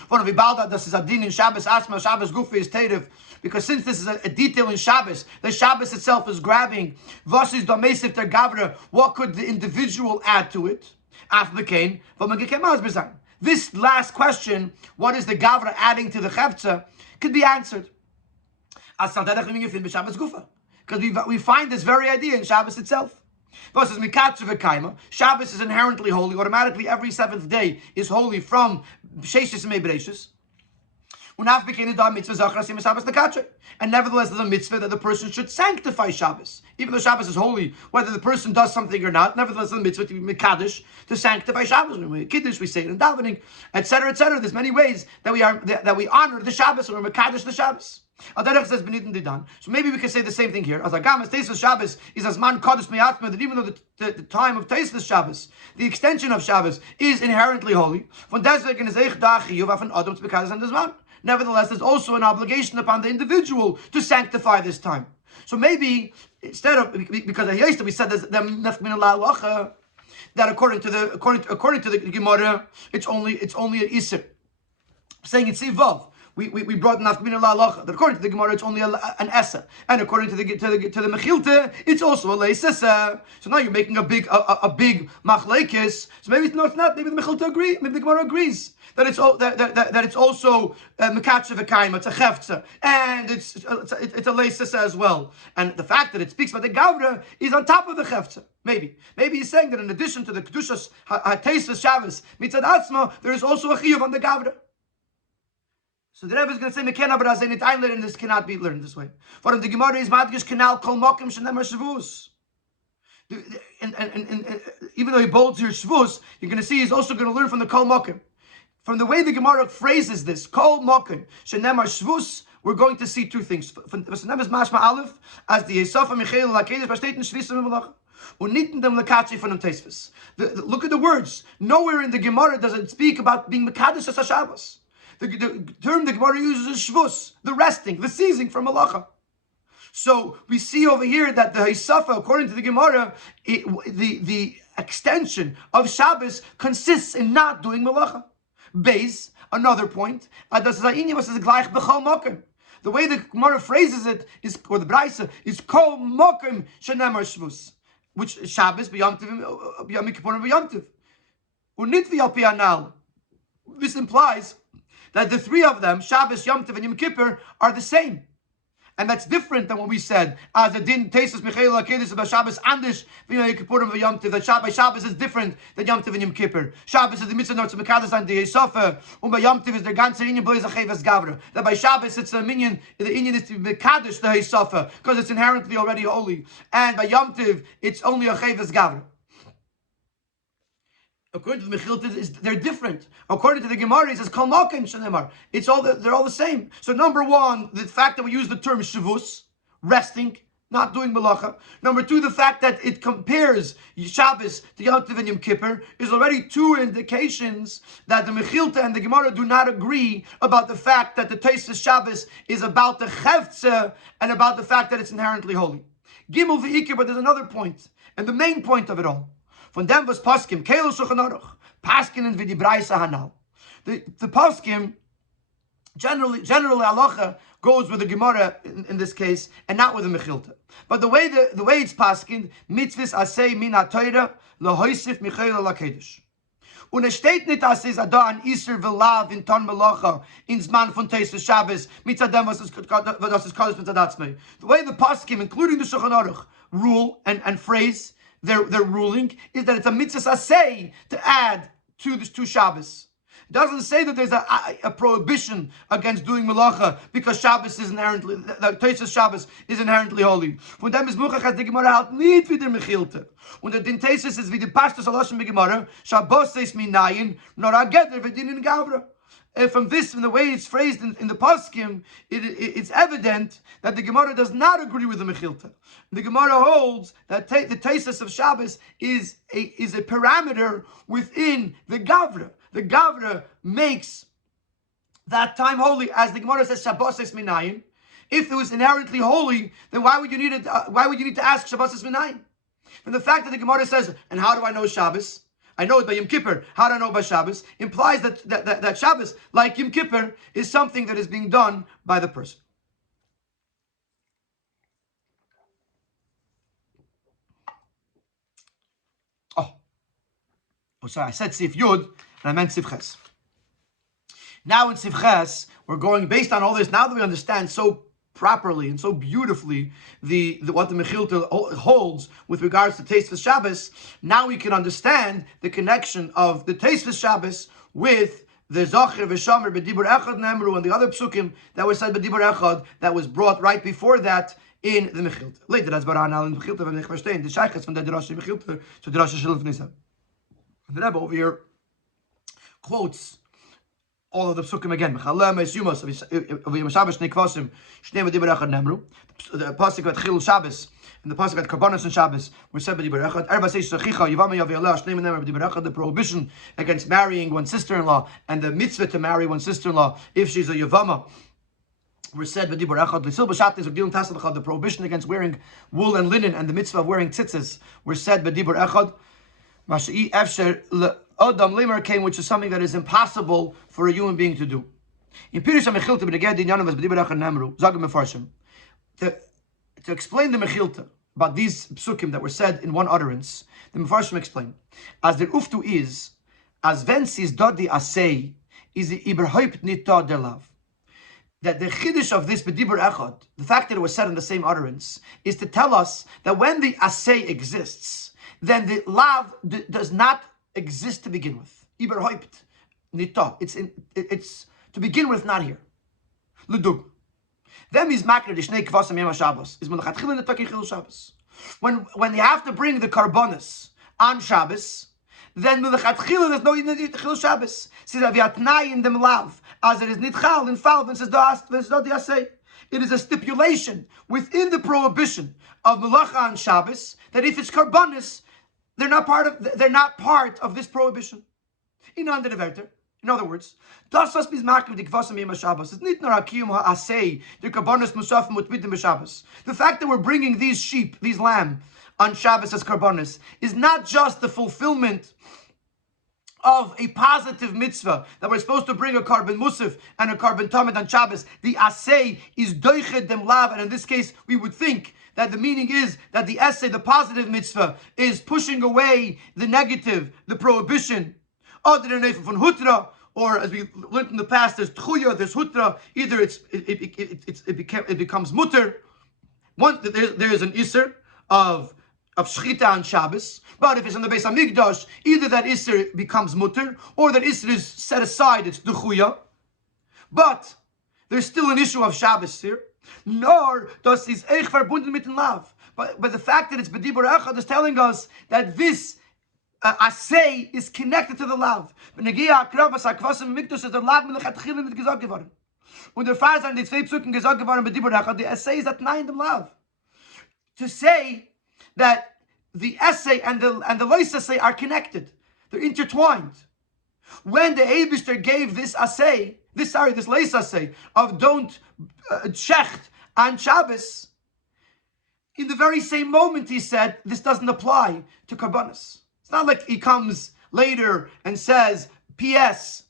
because since this is a detail in Shabbos, the Shabbos itself is grabbing, what could the individual add to it? After the Kain, this last question, what is the Gavra adding to the Chefza, could be answered. Because we find this very idea in Shabbos itself. Shabbos is inherently holy. Automatically, every 7th day is holy from Sheishis and Meibreishis. And nevertheless, there's a mitzvah that the person should sanctify Shabbos. Even though Shabbos is holy, whether the person does something or not, nevertheless, there's a mitzvah to be mekadosh, to sanctify Shabbos. When we kiddush, we say it in davening, etc., etc. There's many ways that we honor the Shabbos, and we're mekadosh the Shabbos. So maybe we can say the same thing here. As Agamas Tosfos Shabbos is as man kodesh me'atzma, that even though the time of Tosfos Shabbos, the extension of Shabbos, is inherently holy. Nevertheless, there's also an obligation upon the individual to sanctify this time. So maybe instead of, because we said that according to the Gemara, it's only a Isser. Saying it's Sivav. We brought nafkamina la'alacha. That according to the Gemara, it's only an essa, and according to the Mechilta, it's also a leisesa. So now you're making a big machlekes. So maybe it's not. Maybe the Mechilta agree. Maybe the Gemara agrees that it's that it's also mekatcha v'kaima. It's a chefza, and it's a leisesa as well. And the fact that it speaks about the Gavra is on top of the chefza. Maybe he's saying that in addition to the kedushas Tosfos Shabbos mitzad atzma, there is also a chiyuv on the Gavra. So the Rebbe is going to say, "Mekena b'razenit einler," and this cannot be learned this way. For the Gemara is madgish kanal kol mokim shenemar shavus. And even though he bolds here shvus, you're going to see he's also going to learn from the kol mokim. From the way the Gemara phrases this, kol mokim shenemar shvus, we're going to see 2 things. As the Yesafa Michael Lakedesh besteht in Shvisa Mimalacha. Look at the words. Nowhere in the Gemara does it speak about being mekadosh as Shabbos. The term the Gemara uses is shvus, the resting, the ceasing from malacha. So we see over here that the Hisafa, according to the Gemara, the extension of Shabbos consists in not doing malacha. Base, another point, the way the Gemara phrases it is, or the Braisa, is kol mokim shenemar shvus, which is Shabbos b'yom kippurim b'yom tiv. Unitvi al pi anal. This implies that the 3 of them, Shabbos, Yom Tov, and Yom Kippur, are the same. And that's different than what we said. As a din Tosfos Michael Lakedesh about Shabbos Andish, Yom Kippurim and Yom Tov, that Shabbos is different than Yom Tov and Yom Kippur. Shabbos is the mitzvah not to mekadosh and the Yesafa, and by Yom Tov is the ganze inyan blaze achevas gavra. That by Shabbos it's a minyan, the inyan is to mekadosh the Yesafa, because it's inherently already holy. And by Yom Tov, it's only a achevas gavra. According to the Mechilta, they're different. According to the Gemara, it says Kol Mokim Shenemar. They're all the same. So number 1, the fact that we use the term Shavus, resting, not doing Malacha. Number 2, the fact that it compares Shabbos to Yom Tov and Yom Kippur is already 2 indications that the Mechilta and the Gemara do not agree about the fact that the Tosfos Shabbos is about the Chefza and about the fact that it's inherently holy. Gimel v'ikir, but there's another point, and the main point of it all. Von dem was Paskim, Kelo Shulchan Aruch, Paskin and V'dibraisa Hanal. The Paskim, generally halacha goes with the Gemara in this case, and not with the Mechilta. But the way it's Paskin, mitzvahs asay min ha-Torah lehoisif michela lakedesh. Und es steht nicht, dass es da an Yisro v'lav in Ton Melacha in Zman von Teis Shabbos mitzadem was es Kodesh mitzadatzmei. The way the Paskim, including the Shulchan Aruch, rule and phrase their ruling is that it's a mitzvah asay to add to Shabbos. It doesn't say that there's a prohibition against doing melacha because Shabbos is inherently, the Teis Shabbos is inherently holy. Von dem is Muchach has the Gemara halt nicht wie der Mechilte. Und der Din Teis ist wie die Pashtus Aloshim Gemara, Shabbos is minayin, nor a geder v'dinin gavra. From the way it's phrased in the Paskim, it's evident that the Gemara does not agree with the Mechilta. The Gemara holds that the Teis of Shabbos is a parameter within the Gavra. The Gavra makes that time holy, as the Gemara says, Shabbos es minayin. If it was inherently holy, then why would you need to ask Shabbos es minayin? And the fact that the Gemara says, and how do I know Shabbos? I know it by Yom Kippur. How do I know by Shabbos? Implies that Shabbos, like Yom Kippur, is something that is being done by the person. Oh, sorry, I said Sif Yud, and I meant Sif Ches. Now in Sif Ches, we're going, based on all this, now that we understand so properly and so beautifully what the Mechilta holds with regards to Teis Shabbos, now we can understand the connection of the Teis Shabbos with the Zocher v'Shomer b'Dibur Echad Nemru and the other psukim that were said b'Dibur Echad that was brought right before that in the Mechilta. Later, that's Baranal in the Mechilta, when ich verstehen, the Sheiches von der Drashe Mechilta to Drashe Shilf Nisa. The Rebbe over here quotes all of the psukim again. The pasuk at Chilul Shabbos and the pasuk at Karbonos and Shabbos were said by Dibur Echad. The prohibition against marrying one's sister-in-law and the mitzvah to marry one's sister-in-law if she's a Yavama were said by Dibur Echad. The prohibition against wearing wool and linen and the mitzvah of wearing tzitzis were said by Dibur Echad. Adam Limer came, which is something that is impossible for a human being to do. In Pirush HaMechilta b'neged dinyanim as b'dibur echad nemru, zagim mefarshim. To explain the Mechilta about these psukim that were said in one utterance, the Mefarshim explain, as der uftu is, as wenn sis dodi asay, is the iberhaupt nit der lav. That the chiddush of this b'dibur echad, the fact that it was said in the same utterance, is to tell us that when the asay exists, then the lav does not exist to begin with. Iberhaupt nita. It's to begin with not here. Ludug. Them is makner the shnei kvasam yom Shabbos. Is melachatchila netaki chilul Shabbos. When you have to bring the karbonos on Shabbos, then melachatchila there's no chilul Shabbos. Says aviatnai in them lav as it is nitchal in falv and says do asay. It is a stipulation within the prohibition of melacha on Shabbos that if it's karbonos, they're not part of this prohibition. In other words, das was bis makrim dik vasam yom Shabbos is nit nur hakiyum ha'asei the karbonos musafim utmidim b'Shabbos. The fact that we're bringing these sheep, these lamb, on Shabbos as karbonos is not just the fulfillment of a positive mitzvah that we're supposed to bring a carbon musaf and a carbon tamid on Shabbos. The asay is doiched dem lav, and in this case we would think that the meaning is that the essay, the positive mitzvah, is pushing away the negative, the prohibition. Or as we learned in the past, there's tchuya, there's hutra. Either it becomes mutter. There is an iser of shchita on Shabbos, but if it's on the Beis Hamikdash, either that iser becomes mutter, or that iser is set aside, it's duchuya. But there's still an issue of Shabbos here. Nor does is eich verbunden mit dem lav. But the fact that it's b'dibur echad is telling us that this asay is connected to the lav. V'negia akravas hakvasim mikdash is the lav melachatchila nicht gesagt geworden. Und der Fall sind die zwei Psuken gesagt geworden b'dibur echad. The asay is at nine dem lav. To say that the essay and the lois assay are connected, they're intertwined. When the Eibishter gave this assay, this lois assay of don't shecht on Shabbos, In the very same moment, he said, this doesn't apply to karbanos. It's not like he comes later and says, P.S.,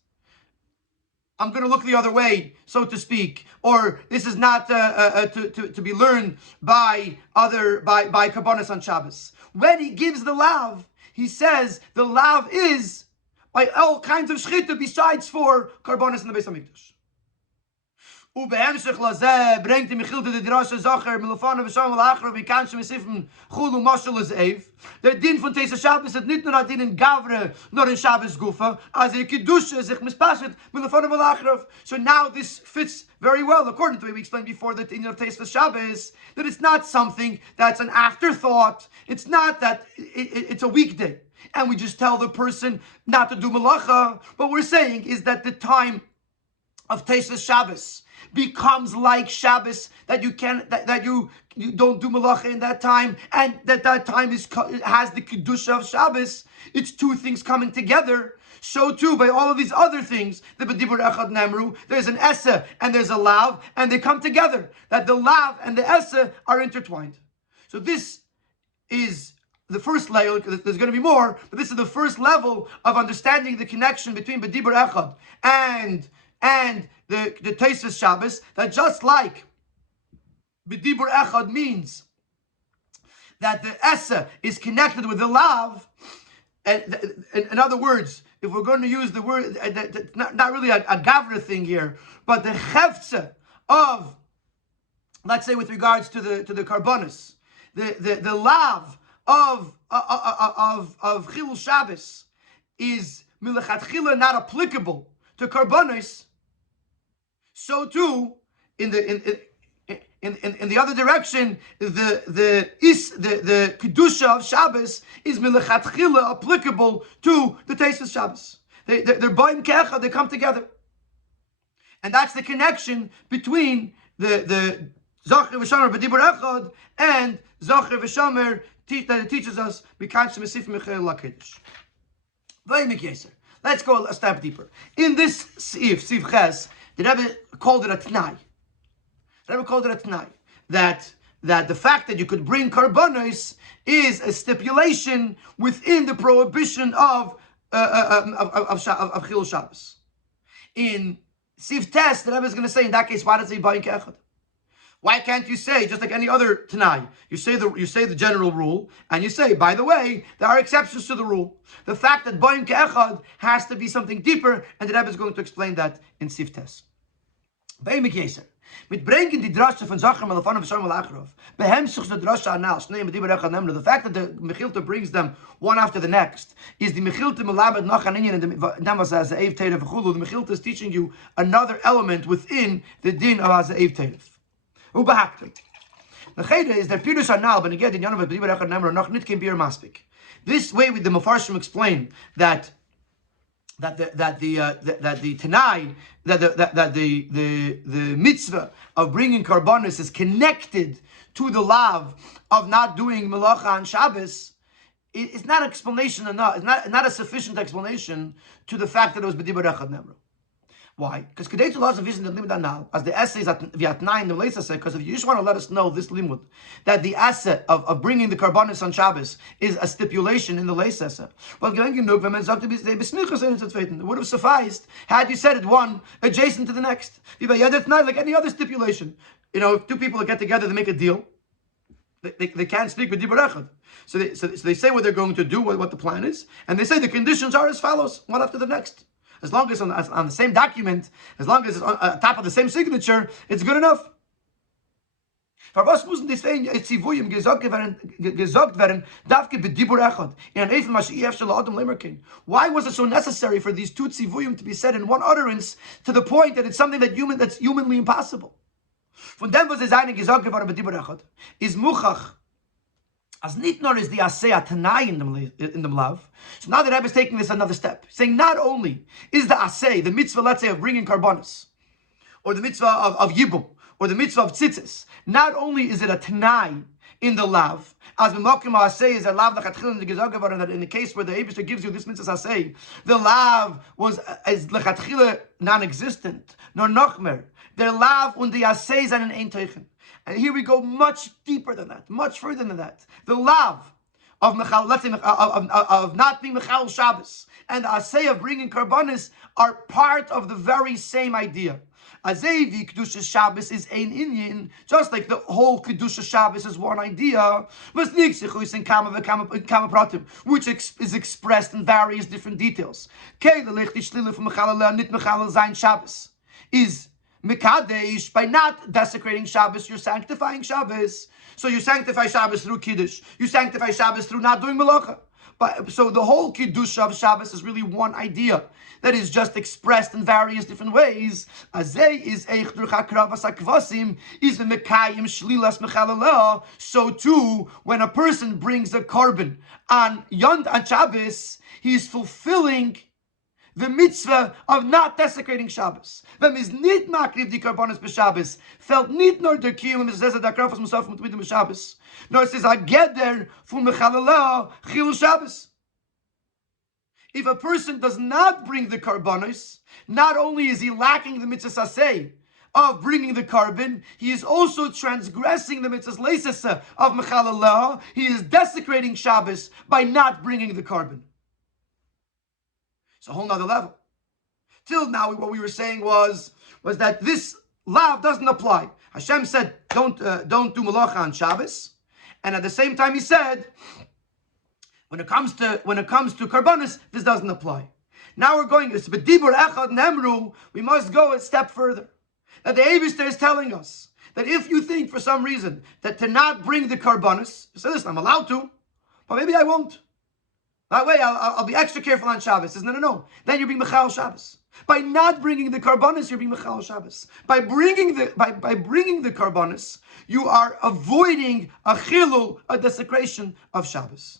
I'm going to look the other way, so to speak, or this is not to be learned by karbanos on Shabbos. When he gives the lav, he says the lav is by all kinds of shchita besides for karbanos in the Beis Hamikdash. Ubehemshich lazeh bringt die Mechilte de Drashe Zacher Milofane v'sham v'lachar v'kan shemesifim chulu mashal lezev. Der Din von Teis Shabbos ist nicht nur ein Din in Gavre, nor in Shabbos Gufa, as a Kiddusha sich mispashet Milofane v'lachar. So now this fits very well, according to what we explained before, that in Teis Shabbos, that it's not something that's an afterthought. It's not that it's a weekday, and we just tell the person not to do malacha. What we're saying is that the time of Teis Shabbos becomes like Shabbos, that you don't do malacha in that time, and that time has the kedusha of Shabbos. It's two things coming together. So too, by all of these other things, the b'dibur echad nemru, there's an essa and there's a lav, and they come together. That the lav and the essa are intertwined. So this is the first layer. There's going to be more, but this is the first level of understanding the connection between b'dibur echad and the Teis Shabbos, that just like B'dibur Echad means that the Essa is connected with the Lav, and in other words, if we're going to use the word, not really a Gavra thing here, but the Chefze of, let's say with regards to the Karbonis, the Lav of Chilul Shabbos is Milachatchila not applicable to Karbonis. So too, in the other direction, the kedusha of Shabbos is milechatchila applicable to the Teis of Shabbos. They're boim kecha. They come together, and that's the connection between the Zacher v'Shomer b'dibur echad and Zacher v'Shomer that it teaches us b'kan shemesif mechel lakedush. Let's go a step deeper. In this Siv Ches, the Rebbe called it a Tnai. That the fact that you could bring karbonos is a stipulation within the prohibition of Chilul Shabbos. In Siv Tes, the Rebbe is going to say, in that case, why does he buy Echad? Why can't you say, just like any other Tanai, you say the general rule, and you say, by the way, there are exceptions to the rule. The fact that Boim Ke'echad has to be something deeper, and the Rebbe is going to explain that in Siv Tes. Mit bringen die Drasche von Zacher Melafan of Sharm al-Achrov. Behem suchs the Drasche anal. The fact that the Mechilta brings them one after the next is the Mechilta Melamed Nach Aninyan and the Namas as the Eiv Terev Chulu. The Mechilta is teaching you another element within the din of as the Eiv Terev. Ubahaktim. The Chayda is that Pirush Anal, but again, the Yanav of B'dibur Echad Nemra Nach Nitkim Bir Maspik. This way, with the Mefarshim explain that the Tanai, the mitzvah of bringing karbonos is connected to the lav of not doing melacha on Shabbos. It's not an explanation enough. It's not a sufficient explanation to the fact that it was b'dibur echad nemru. Why? Because kadei to laws of vision the limud now, as the essay is at viat 9 the leisa said. Because if you just want to let us know this limud, that the asset of bringing the karbonos on Shabbos is a stipulation in the leisa. But it would have sufficed had you said it one adjacent to the next. Like any other stipulation. You know, if two people get together, they make a deal. They can't speak with dibur echad. So they say what they're going to do, what the plan is, and they say the conditions are as follows, one after the next. As long as on the same document, as long as it's on top of the same signature, it's good enough. Why was it so necessary for these two tzivuyim to be said in one utterance to the point that it's something that's humanly impossible? Von dem, was gesagt geworden mit dibur echad, is muchach. As nit nor is the aseh tanai in the love. So now the Rebbe is taking this another step, saying not only is the aseh, the mitzvah, let's say, of bringing karbonos, or the mitzvah of yibum, or the mitzvah of tzitzis, not only is it a tanai in the lav. As Memokim Asay is a lav lechatchila in the Gezagavar, that in the case where the Eibishter gives you this mitzvah Asay, the lav was as lechatchila non-existent, nor nochmer. Their lav und the Asay and an ein teichen. And here we go much deeper than that, much further than that. The lav of Mechal, let's say of not being Mechal Shabbos and the Asay of bringing karbanis are part of the very same idea. Azevi Kedusha Shabbos is ein inyan, just like the whole Kedusha Shabbos is one idea, which is expressed in various different details. Shabbos is Mekadesh, by not desecrating Shabbos, you're sanctifying Shabbos. So you sanctify Shabbos through Kiddush, you sanctify Shabbos through not doing Malacha. But so the whole Kiddush of Shabbos is really one idea that is just expressed in various different ways. Azay is eich drucha kravas akvasim is the mekayim shlilas mechalaleh. So too, when a person brings a korban on Shabbos, he is fulfilling the mitzvah of not desecrating Shabbos. Wenn is nicht makriv die Karbonis b'Shabbos, fällt nicht nur der Kiyum und es says that Krafas Musaf mit dem Shabbos, nor it says a geder from Mechalaleh Chil Shabbos. If a person does not bring the Karbonis, not only is he lacking the mitzvah saseh of bringing the carbon, he is also transgressing the mitzvah leisasa of Mechalaleh. He is desecrating Shabbos by not bringing the carbon. It's a whole nother level. Till now, what we were saying was that this lav doesn't apply. Hashem said, don't do malacha on Shabbos, and at the same time He said, when it comes to karbanis, this doesn't apply. Now we're going. It's b'dibur echad nemru. We must go a step further. That the Eibishter is telling us that if you think for some reason that to not bring the karbanis, you say, listen, I'm allowed to, but maybe I won't. That way, I'll be extra careful on Shabbos. Says, no. Then you're being Mechal Shabbos. By not bringing the Karbanis, you're being Mechal Shabbos. By bringing the Karbanis, you are avoiding a chilul, a desecration of Shabbos.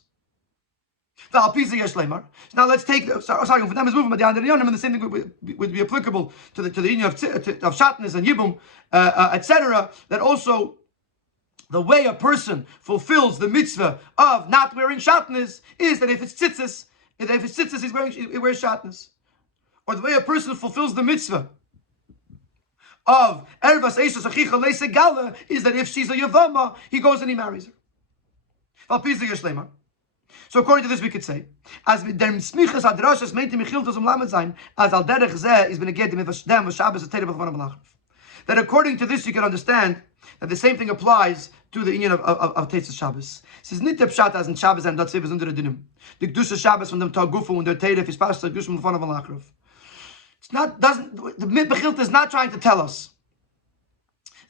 Now let's take sorry for them is moving, but the Yonim, and the same thing would be applicable to the union of Shatnez and Yibum, etc. That also, the way a person fulfills the mitzvah of not wearing shatnez is that if it's tzitzis, he wears shatnez. Or the way a person fulfills the mitzvah of ervas eishes achicha leisegala is that if she's a yavama, he goes and he marries her. So according to this, we could say, as der smichas hadrashas meinte michiltos lamed sein, as al derech zeh is beneged dem Shabbos a tereb von malachov. That according to this, you can understand that the same thing applies to the union of Tetzes Shabbos. Es ist nicht der Pshat, as in Shabbos and dort ist unter der Dinim. Die Kedusha Shabbos von dem Tag Gufu und der Teref ist fast der Kedusha von Malachrov. The Bechilta is not trying to tell us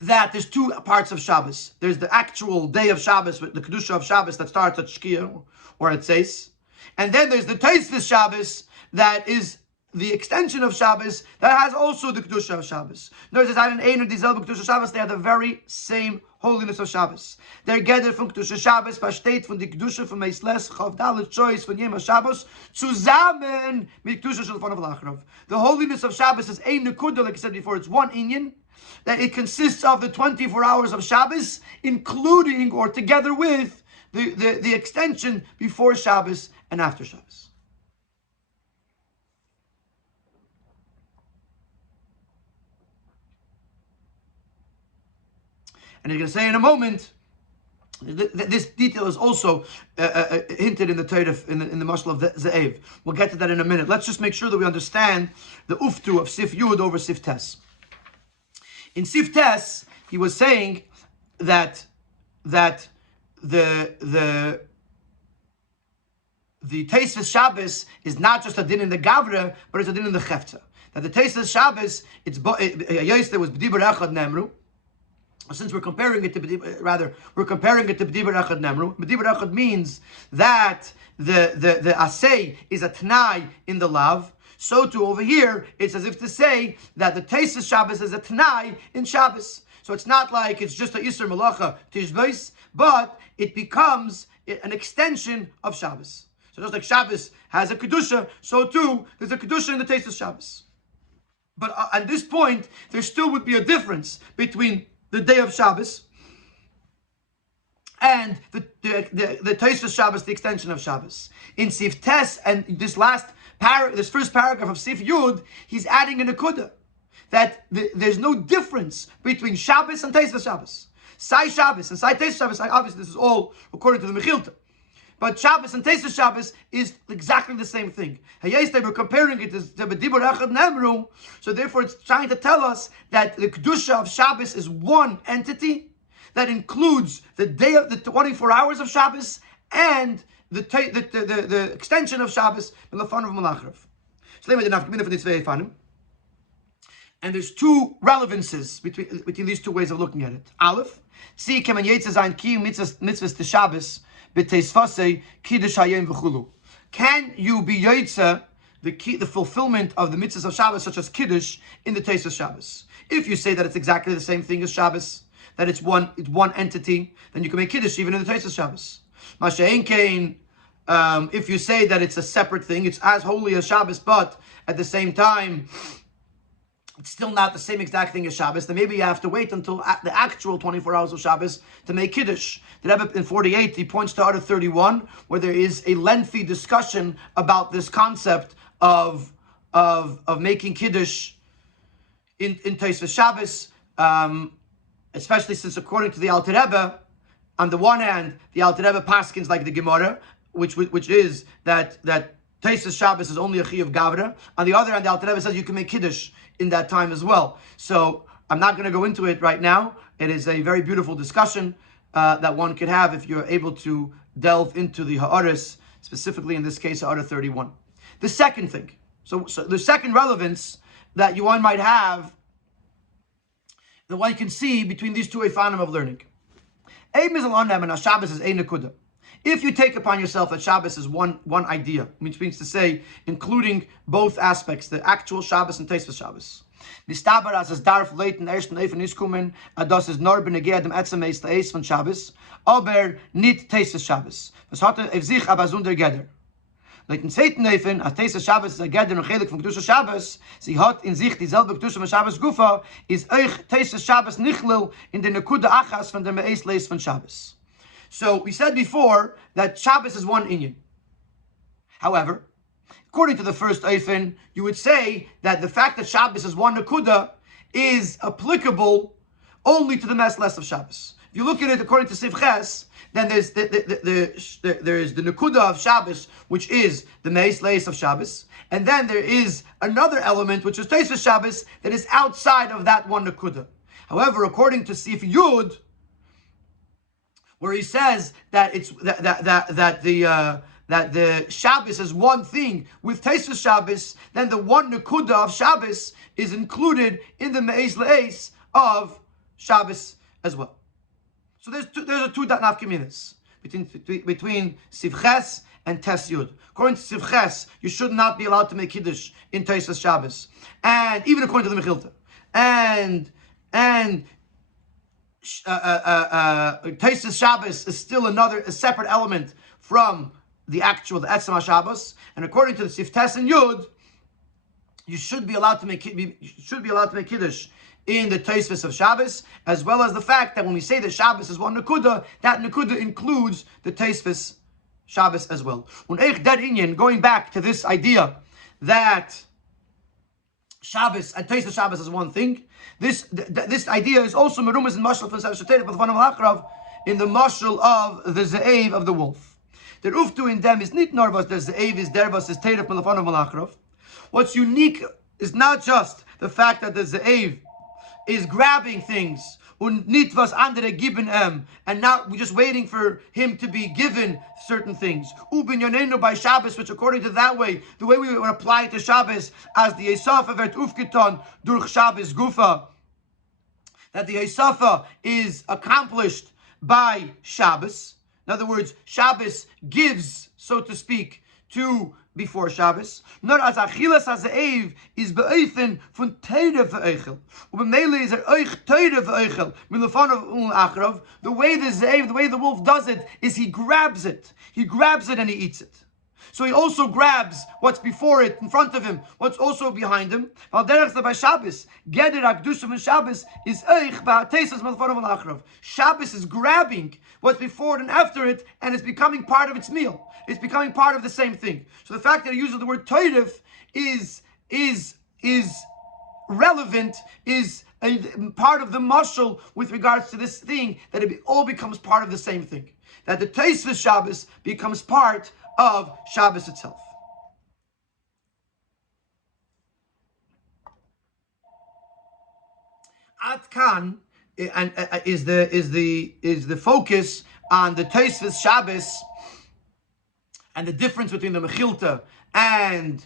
that there's two parts of Shabbos. There's the actual day of Shabbos, the Kedusha of Shabbos that starts at Shkia or at Seis. And then there's the Tetzes Shabbos that is the extension of Shabbos that has also the Kedusha of Shabbos. Notice that in Ein und dieselbe Kedusha Shabbos, they have the very same holiness of Shabbos. They're gathered from Kedusha Shabbos, versteht von die Kedusha von Meisles, Chavdalet Choice von Yom Shabbos, zusammen mit Kedusha Shel von Avlachrov. The holiness of Shabbos is Ein Nekuda, like I said before, it's one inyan, that it consists of the 24 hours of Shabbos, including or together with the extension before Shabbos and after Shabbos. And he's going to say in a moment, this detail is also hinted in the Torah, in the mashal of Ze'ev. We'll get to that in a minute. Let's just make sure that we understand the uftu of Sif Yud over Sif Tes. In Sif Tes, he was saying that the Teisves Shabbos is not just a din in the Gavra, but it's a din in the Chefta. That the Teisves Shabbos, there was B'dibur Echad Nemru. Since we're comparing it to B'dibur Echad Nemru. B'dibur Echad means that the Asay is a T'nai in the Lav. So too over here, it's as if to say that the Teisves Shabbos is a T'nai in Shabbos. So it's not like it's just a Yisro Malacha Tishbeis, but it becomes an extension of Shabbos. So just like Shabbos has a Kedusha, so too there's a Kedusha in the Teisves Shabbos. But at this point, there still would be a difference between the day of Shabbos and the Tosfos Shabbos, the extension of Shabbos. In Sif Tes, and this first paragraph of Sif Yud, he's adding a nekuda that there's no difference between Shabbos and Tosfos Shabbos. Sai Shabbos and Sai Tosfos Shabbos, obviously this is all according to the Mechilta. But Shabbos and Tosfos Shabbos is exactly the same thing. We're comparing it to B'dibur Echad Nemru, so therefore it's trying to tell us that the Kedusha of Shabbos is one entity that includes the day of the 24 hours of Shabbos and the extension of Shabbos, and there's two relevances between these two ways of looking at it. Aleph, see kemen yetze zayin ki mitzvahs to Shabbos b'teisfasei kiddush hayom v'chulu. Can you be yetze the fulfillment of the mitzvahs of Shabbos, such as kiddush, in the Tosfos Shabbos? If you say that it's exactly the same thing as Shabbos, that it's one entity, then you can make kiddush even in the Tosfos Shabbos. Mashein kein, if you say that it's a separate thing, it's as holy as Shabbos, but at the same time, it's still not the same exact thing as Shabbos, then maybe you have to wait until the actual 24 hours of Shabbos to make Kiddush. The Rebbe in 48, he points to Order 31, where there is a lengthy discussion about this concept of making Kiddush in Tosfos Shabbos, especially since according to the Alter Rebbe, on the one hand, the Alter Rebbe paskins like the Gemara, which is that Tosfos Shabbos is only a Chi of Gavra. On the other hand, the Alter Rebbe says you can make Kiddush in that time as well. So I'm not going to go into it right now. It is a very beautiful discussion that one could have if you're able to delve into the Ha'aris, specifically in this case, Ha'ara 31. The second thing, so the second relevance that one might have, that one can see between these two Eifanim of learning. Shabbos is a nekuda. If you take upon yourself that Shabbos is one idea, which means to say, including both aspects, the actual Shabbos and Tosfos Shabbos. Nistabar as es darf leiten ersten Eifen iskumen, das is nor benegea dem etzemeis leis von Shabbos, aber nit Tosfos Shabbos. Was hat auf sich aber zunder Geder. Leiten zweiten Eifen, als Tosfos Shabbos ist Geder und Chelek von Kedusha Shabbos, sie hat in sich dieselbe Kedusha von Shabbos Gufa, ist euch Tosfos Shabbos nichlil in der Nekuda Achas von der Meis leis von Shabbos. So we said before that Shabbos is one inyan. However, according to the first Eifen, you would say that the fact that Shabbos is one nekuda is applicable only to the Mesles of Shabbos. If you look at it according to Sif Ches, then there's the nekuda of Shabbos, which is the Mesles of Shabbos, and then there is another element, which is Tosfos Shabbos, that is outside of that one nekuda. However, according to Sif Yud, where he says that it's that the Shabbos is one thing with Tosfos Shabbos, then the one nekuda of Shabbos is included in the Me'ez Le'ez of Shabbos as well. So there's a two nafkaminas between Sif Ches and Tes Yud. According to Sif Ches, you should not be allowed to make Kiddush in Tosfos Shabbos, and even according to the Mechilta, and Tosfos Shabbos is still a separate element from the Etzem Shabbos, and according to the Sif Tes and Yud, you should be allowed to make Kiddush in the Tosfos of Shabbos, as well as the fact that when we say that Shabbos is one nekuda, that nekuda includes the Tosfos Shabbos as well. Going back to this idea that Shabbos and Tosfos Shabbos is one thing, this idea is also merumas in mashal in the mashal of the ze'ev of the wolf. The uftu in them is nit norvas, the ze'ev is dervas is teiref melafon of malachrov. What's unique is not just the fact that the ze'ev is grabbing things und nit was andere geben and now we're just waiting for him to be given certain things. Ubin yonenu by Shabbos, which according to that way, the way we would apply it to Shabbos, as the Esafa vert ufkiton durch Shabbos gufa, that the Esafa is accomplished by Shabbos. In other words, Shabbos gives, so to speak, to before Shabbos. Nor as achilas haze'ev is be'oifen von teire ve'oichel. U'b'meile is oich teire ve'oichel. Milafon of achrov. The way the ze'ev, the way the wolf does it, is he grabs it. He grabs it and he eats it. So he also grabs what's before it, in front of him, what's also behind him. Shabbos is grabbing what's before it and after it, and it's becoming part of its meal. It's becoming part of the same thing. So the fact that he uses the word toirif is relevant, is a part of the mashal with regards to this thing, that it all becomes part of the same thing. That the Tosfos Shabbos becomes part of Shabbos itself. Atkan is the focus on the Tosfos Shabbos and the difference between the Mechilta and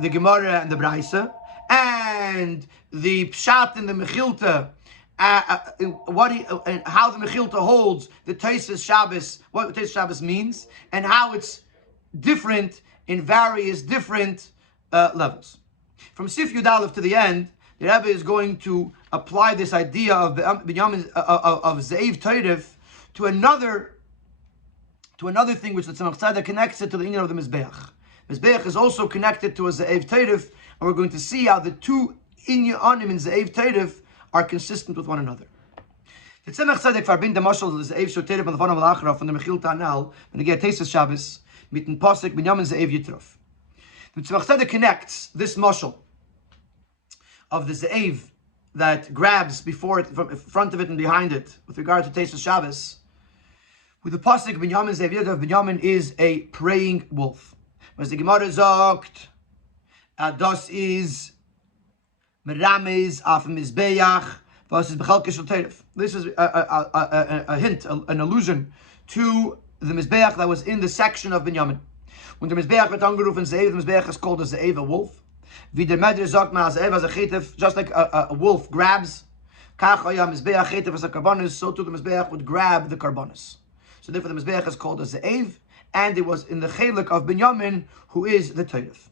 the Gemara and the Braisa, and the Pshat in the Mechilta, how the Mechilta holds the Tosfos Shabbos, what Tosfos Shabbos means, and how it's different in various different levels. From Sif Yud Aleph to the end, the Rebbe is going to apply this idea of Binyamin of Ze'ev Toirif to another thing which the Tzemach Tzedek connects it to the Inyan of the Mizbeach. Mizbeach is also connected to a Ze'ev Toirif, and we're going to see how the two Inyanim in Ze'ev Toirif are consistent with one another. The Tzemach Tzedek verbindet the Mashal Ze'ev Toirif von der Von Malachra von der Mechilta Anal, when they get Tosfos Shabbos, mit dem Pasuk Binyamin Ze'ev Yitrof. The Tzemach Tzedek connects this Mashal of the Ze'ev that grabs before it, from in front of it and behind it, with regard to Tosfos Shabbos, with the pasuk Binyamin Ze'ev Yitrof. Binyamin is a praying wolf. As the Gemara sagt, das is merames af mizbeach, was is bechalke shel teiref. This is a hint, an allusion to the mizbeach that was in the section of Binyamin. When the mizbeach wird angerufen Ze'ev, the mizbeach is called a Ze'ev, a wolf. Wie der Medrash sagt, Ze'ev as a chetev, just like a wolf grabs, kach haya mizbeach chetev as a karbonis, so too the mizbeach would grab the karbonis. So therefore the mizbeach is called a Ze'ev, and it was in the Chelek of Binyamin, who is the Toirif.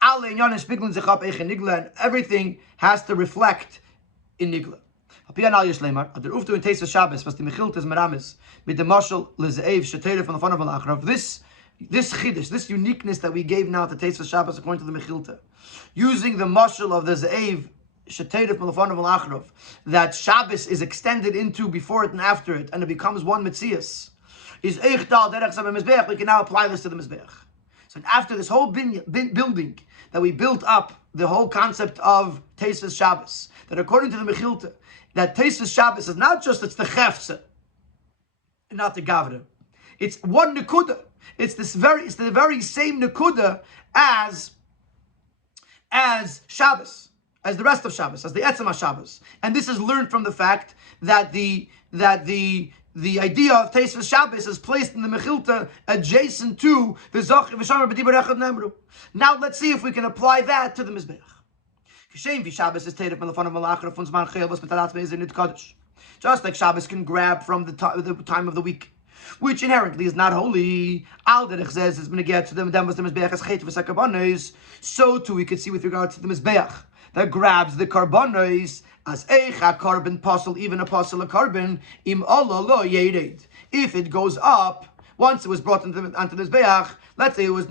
And everything has to reflect in Nigla. This chiddush, this uniqueness that we gave now to Tosfos Shabbos according to the Mechilta, using the mashal of the Ze'ev Sheteirif Melafanav Alachrov, that Shabbos is extended into before it and after it, and it becomes one Metzias, is Eichtal Derech Sabah Mizbeach. We can now apply this to the Mizbeach. So after this whole building that we built up, the whole concept of Tosfos Shabbos, that according to the Mechilta, that Tosfos Shabbos is not just, it's the Chefse, and not the Gavra. It's one Nekuda. It's the very same Nekuda as Shabbos, as the rest of Shabbos, as the Etzem Shabbos. And this is learned from the fact that the idea of Tosfos Shabbos is placed in the Mechilta adjacent to the Zocher V'Shamar B'Dibur Echad Nemru. Now let's see if we can apply that to the Mizbeach. Kishem Shabbos is Teiref Melafanav Malachra von Zman Chayil Vos Metalat Me'ezir Nit Kodesh. Just like Shabbos can grab from the time of the week, which inherently is not holy. Al Derech says is going to get to them. Then was the Mizbeach as Chet V'Sakabonis. So too we could see with regard to the Mizbeach that grabs the karbonos as eicha carbon puzzle, even a puzzle of carbon im Allah lo yered. If it goes up, once it was brought onto the Mizbeach, let's say it was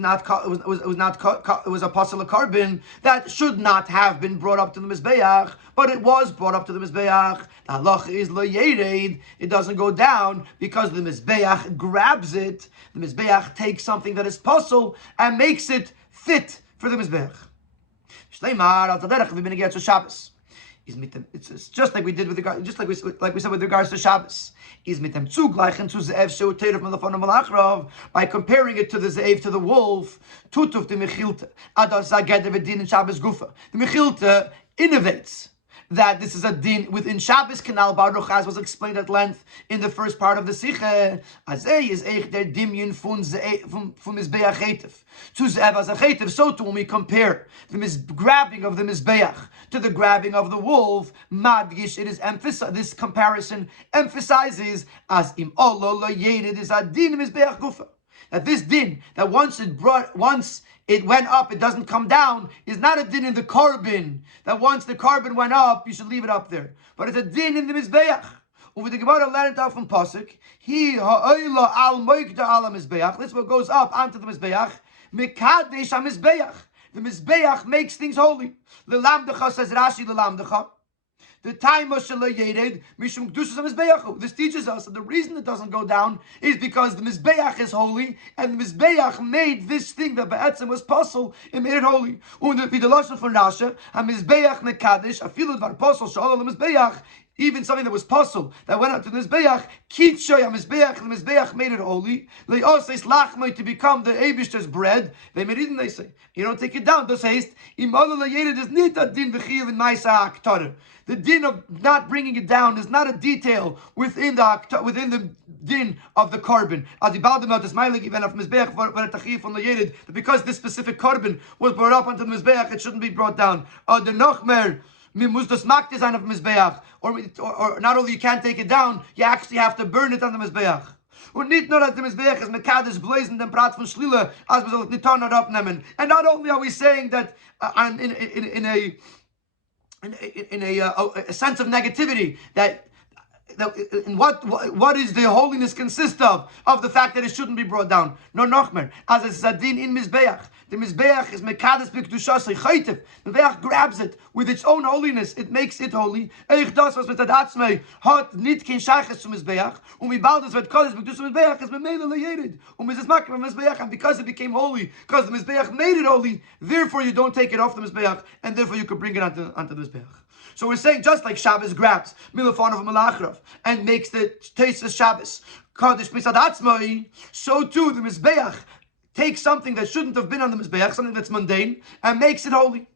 a puzzle of carbon that should not have been brought up to the Mizbeach, but it was brought up to the Mizbeach. The halach is lo yered. It doesn't go down because the Mizbeach grabs it. The Mizbeach takes something that is puzzle and makes it fit for the Mizbeach. Shabbos. It's just like we did with regard, just like we said with regards to Shabbos. By comparing it to the Ze'ev, to the wolf, tutuf the Mechilta. The Mechilta innovates that this is a din within Shabbos Kanal Baruch, as was explained at length in the first part of the Sicha. Azay is eich der dimyon from Mizbeach Chetev to Ze'ev as a Chetev. So too, when we compare the grabbing of the Mizbeach to the grabbing of the wolf, Madgish, it is emphasized. This comparison emphasizes as im olo lo yedid is a din Mizbeach Gufa. That this din, that once it went up, it doesn't come down, is not a din in the carbon, that once the carbon went up, you should leave it up there. But it's a din in the Mizbeach. And with the Gemara learned out from Pasuk, he ha'oila al moikda al mizbeach. This is what goes up onto the mizbeach. Mekadesh ha-mizbeach. The mizbeach makes things holy. Lelamdecha, says Rashi, lelamdecha. The time mishum kedushas ha-mizbeach. This teaches us that the reason it doesn't go down is because the mizbeach is holy, and the mizbeach made this thing that ba'etzem was puzzle, it made it holy. Und the lashon from Rashi, ha-mizbeach mekadesh, afilu dvar puzzle, sha'ol ha-mizbeach, even something that was puzzle that went out to the mizbeach, kitshoy ha-mizbeach, the mizbeach made it holy. Le'oseis lachmoi, to become the Eibishter's bread. They made it, they say, you don't take it down. Thus haste, imala le'yered is nita din v'chiyav in ma'isa ha'aktarah. The din of not bringing it down is not a detail within the din of the carbon. As because this specific carbon was brought up onto the mizbeach, it shouldn't be brought down. Or not only you can't take it down, you actually have to burn it on the mizbeach. Und nicht nur dass the mizbeach is mekadesh blazing den Prat von Schlila, as we soll it nicht abnehmen. And not only are we saying that in a sense of negativity, that in what is the holiness consist of the fact that it shouldn't be brought down. No nochmer, as it's a din in mizbeach. The mizbeach is mekadesh b'kedushasei chaytev. The mizbeach grabs it with its own holiness. It makes it holy. Eich das was mit adatzmei hat nit kein shayches zum mizbeach. Und wie bald es wird kadesh b'kedushas mizbeach is memela leyered. Und es makim mizbeach, and because it became holy, because the mizbeach made it holy, therefore you don't take it off the mizbeach, and therefore you can bring it onto the mizbeach. So we're saying just like Shabbos grabs milafon of malachrav and makes the taste of Shabbos kadosh misadatzmai, so too the mizbeach takes something that shouldn't have been on the mizbeach, something that's mundane, and makes it holy.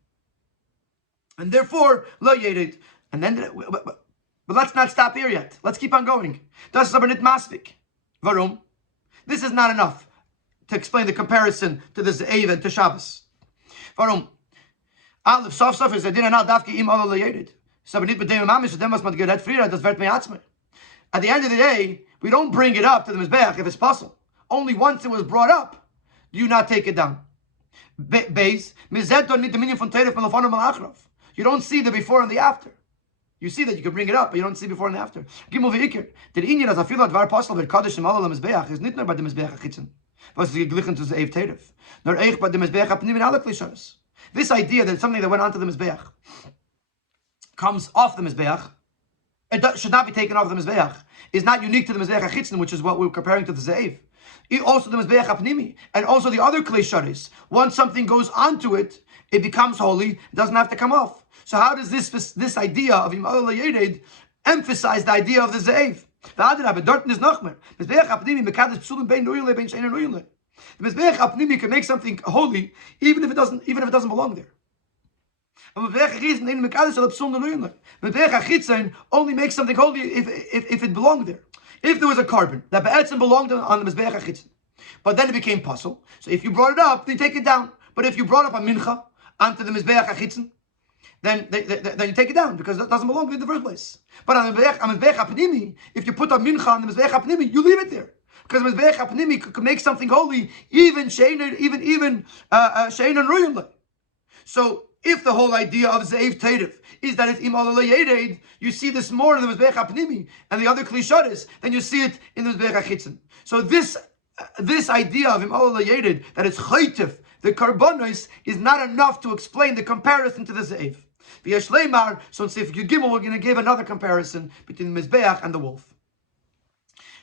And therefore lo yered. And then, but let's not stop here yet. Let's keep on going. Das ist aber nicht masvik. Warum? This is not enough to explain the comparison to the Ze'ev and to Shabbos. Warum? Aleph sof sof is a din anal dafke im all leyered. So we need to dem mamish dem was man gered frira das wird mir atzme. At the end of the day, we don't bring it up to the mizbeach if it's possible. Only once it was brought up, do you not take it down. Beis mizet don't need the meaning from teiref melafon malachrov. You don't see the before and the after. You see that you can bring it up, but you don't see before and after. Gimel ve'ikir. The inyan as afil advar apostle wird kadosh im all mizbeach is nicht nur bei dem mizbeach chitzen. Was ist geglichen zu Ze'ev teiref. Nor eich bei dem mizbeach apnim in alle klishos. This idea that something that went onto the mizbeach comes off the mizbeach, it should not be taken off the mizbeach, is not unique to the mizbeach hachitzin, which is what we're comparing to the ze'ev. Also the mizbeach hapnimi, and also the other klei sharis. Once something goes onto it, it becomes holy. It doesn't have to come off. So how does this idea of imal leyered emphasize the idea of the ze'ev? The adrab dort is nochmer mizbeach hapnimi mekadesh psulim bein noyule bein shein noyule. The mizbeach hapnimi can make something holy even if it doesn't belong there. And mizbeach hachitzin only makes something holy if it belonged there. If there was a carbon that be'etzim belonged on the mizbeach hachitzin, but then it became puzzle. So if you brought it up, then you take it down. But if you brought up a mincha onto the mizbeach hachitzin, then you take it down because that doesn't belong in the first place. But on the mizbeach hapnimi, if you put a mincha on the mizbeach hapnimi, you leave it there. Because mizbeach hapnimi could make something holy, even shein and ruyun. So if the whole idea of Ze'ev Teiref is that it's imal leyered, you see this more in the mizbeach hapnimi and the other klisharis, then you see it in the mizbeach hachitzin. So this idea of imal leyered, that it's chaytif, the karbonos, is not enough to explain the comparison to the Ze'ev. V'yashleimar, so in Sefer Yud Gimel, we're going to give another comparison between the mizbeach and the wolf.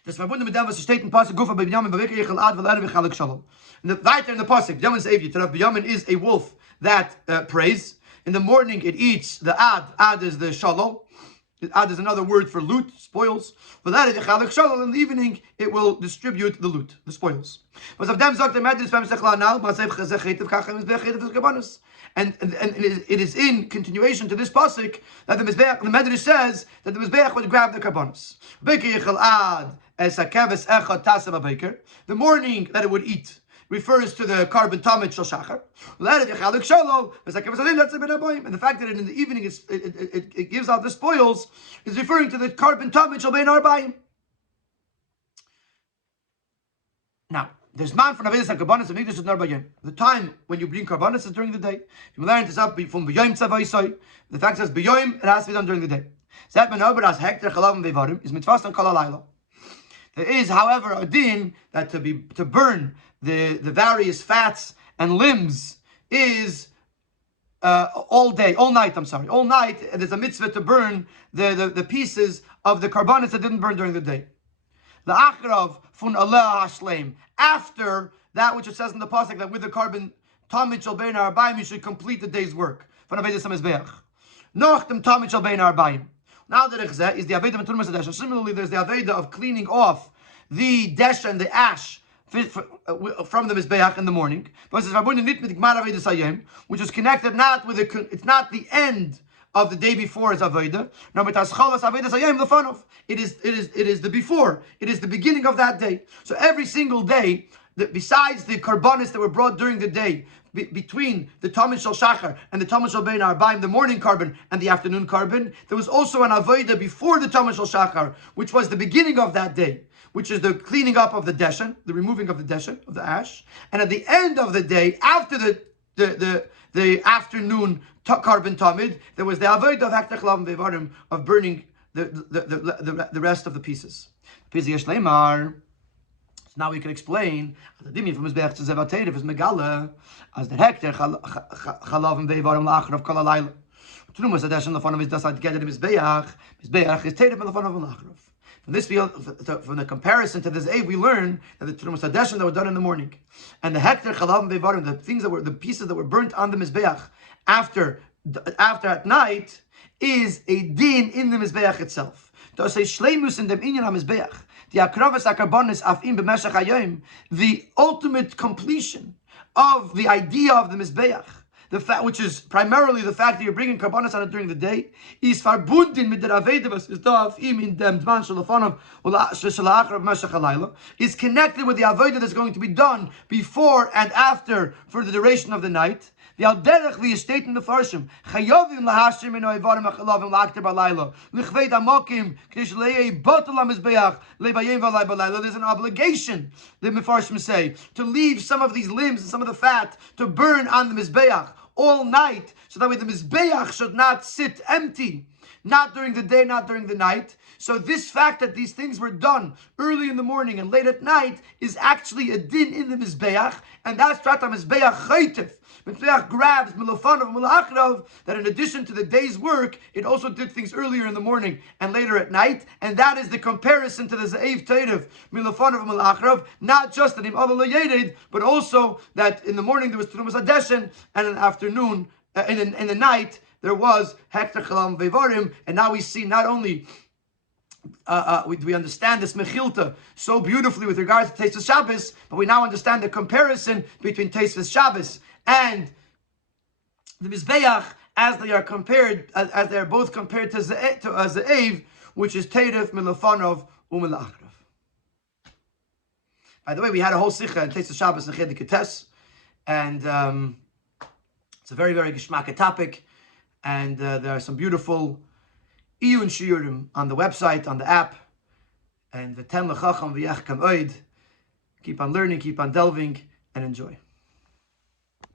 Das verbunden mit dem, was steht in Pasuk Gufa bei Binyamin bevekir yichel ad v'le'er v'chalek shalom. In the weiter in the Pasuk, Binyamin says, Binyamin is a wolf that prays. In the morning it eats the ad. Ad is the shalom. Ad is another word for loot, spoils. V'le'er v'chalek shalom. In the evening it will distribute the loot, the spoils. And it is in continuation to this pasuk that the Medrash says that the Mizbeach would grab the karbonos. The morning that it would eat refers to the carbon tamid shel shachar. And the fact that in the evening it gives out the spoils is referring to the carbon tamid shel bein arbaim. Now, there's man for Navidas and Karbanis and Nigdash is Narbayim. The time when you bring Karbanis is during the day. You learn this up from B'yoim Tzavaisai. The fact says B'yoim, it has to be done during the day. Zet men over as hekter chalav vevarim is mitzvah on kol halayla. There is, however, a din that to burn the various fats and limbs is all night. All night. There's a mitzvah to burn the pieces of the karbanis that didn't burn during the day. The achrav fun aleh hashleim, after that which it says in the pasuk that with the carbon tamid shel bein ha'arbaim you should complete the day's work. Von avedus hamizbeach. Noch dem tamid shel bein ha'arbaim. Now the rechzeh is the aveda of turmas desha. Similarly, there's the aveda of cleaning off the desha and the ash from the mizbeach in the morning, which is connected not with it's not the end of the day before as avodah. No, it is the before. It is the beginning of that day. So every single day, besides the karbanis that were brought during the day, between the Tamid Shel Shachar and the Tamid Shel Bein Ha'arbaim, the morning carbon and the afternoon carbon, there was also an avodah before the Tamid Shel Shachar, which was the beginning of that day, which is the cleaning up of the deshen, the removing of the deshen, of the ash, and at the end of the day, after the afternoon carbon tamid, there was the avodah of hekter chalav vevarim, of burning the rest of the pieces. So now we can explain the dimi from mizbeach to zevateir is megala as the hekter chalav vevarim la'achrav kol halayla. Trumas adeshen lefanav is dasad get it mizbeach is teirav lefanav la'achrav. From this field, from the comparison to this Ev, we learn that the Trumas Hadeshen that were done in the morning, and the Hekter Chalav Vevarim, the pieces that were burnt on the Mizbeach after at night, is a din in the Mizbeach itself. To say Shleimus in dem Inyan HaMizbeach, the Akravas HaKarbonis Afim B'Meshach HaYom, the ultimate completion of the idea of the Mizbeach, the fact, which is primarily the fact that you're bringing karbanos on it during the day, is verbunden mit der Aveda, was ist da auf ihm in dem Dman Shalafonov Shalachar Meshach Halayla, is connected with the Aveda that's going to be done before and after for the duration of the night. The Alderech vi state in the Farshim, Chayovim lahashim in oivarim achalavim la'akter balayla, lichveit amokim, k'nish le'ei botel ha'mizbeach, le'bayim v'alay balayla. There's an obligation, the Mefarshim say, to leave some of these limbs and some of the fat to burn on the Mizbeach all night, so that way the Mizbeach should not sit empty, not during the day, not during the night. So this fact that these things were done early in the morning and late at night is actually a din in the Mizbeach, and that's Trata Mizbeach Chaytif. Mizbeach grabs Milofanov Milachrav, that in addition to the day's work, it also did things earlier in the morning and later at night, and that is the comparison to the Ze'ev Teirav, Milofanov Milachrav, not just that Im Aval Yedid, but also that in the morning there was Trumas Hadeshen, and in the afternoon, in the night, there was Hekter Chalav Vevarim, and now we see not only we understand this Mechilta so beautifully with regards to Teisvus Shabbos, but we now understand the comparison between Teisvus Shabbos and the Mizbeach as they are compared, as they are both compared to Ze'ev, which is Teirav, Milofanov, U'Melachrav. By the way, we had a whole Sikha in Teisvus Shabbos and Chelik Ketes, and it's a very, very geschmacka topic, and there are some beautiful Iyun Shiurim on the website, on the app, and V'tem l'chacham v'yach kam oid. Keep on learning, keep on delving, and enjoy.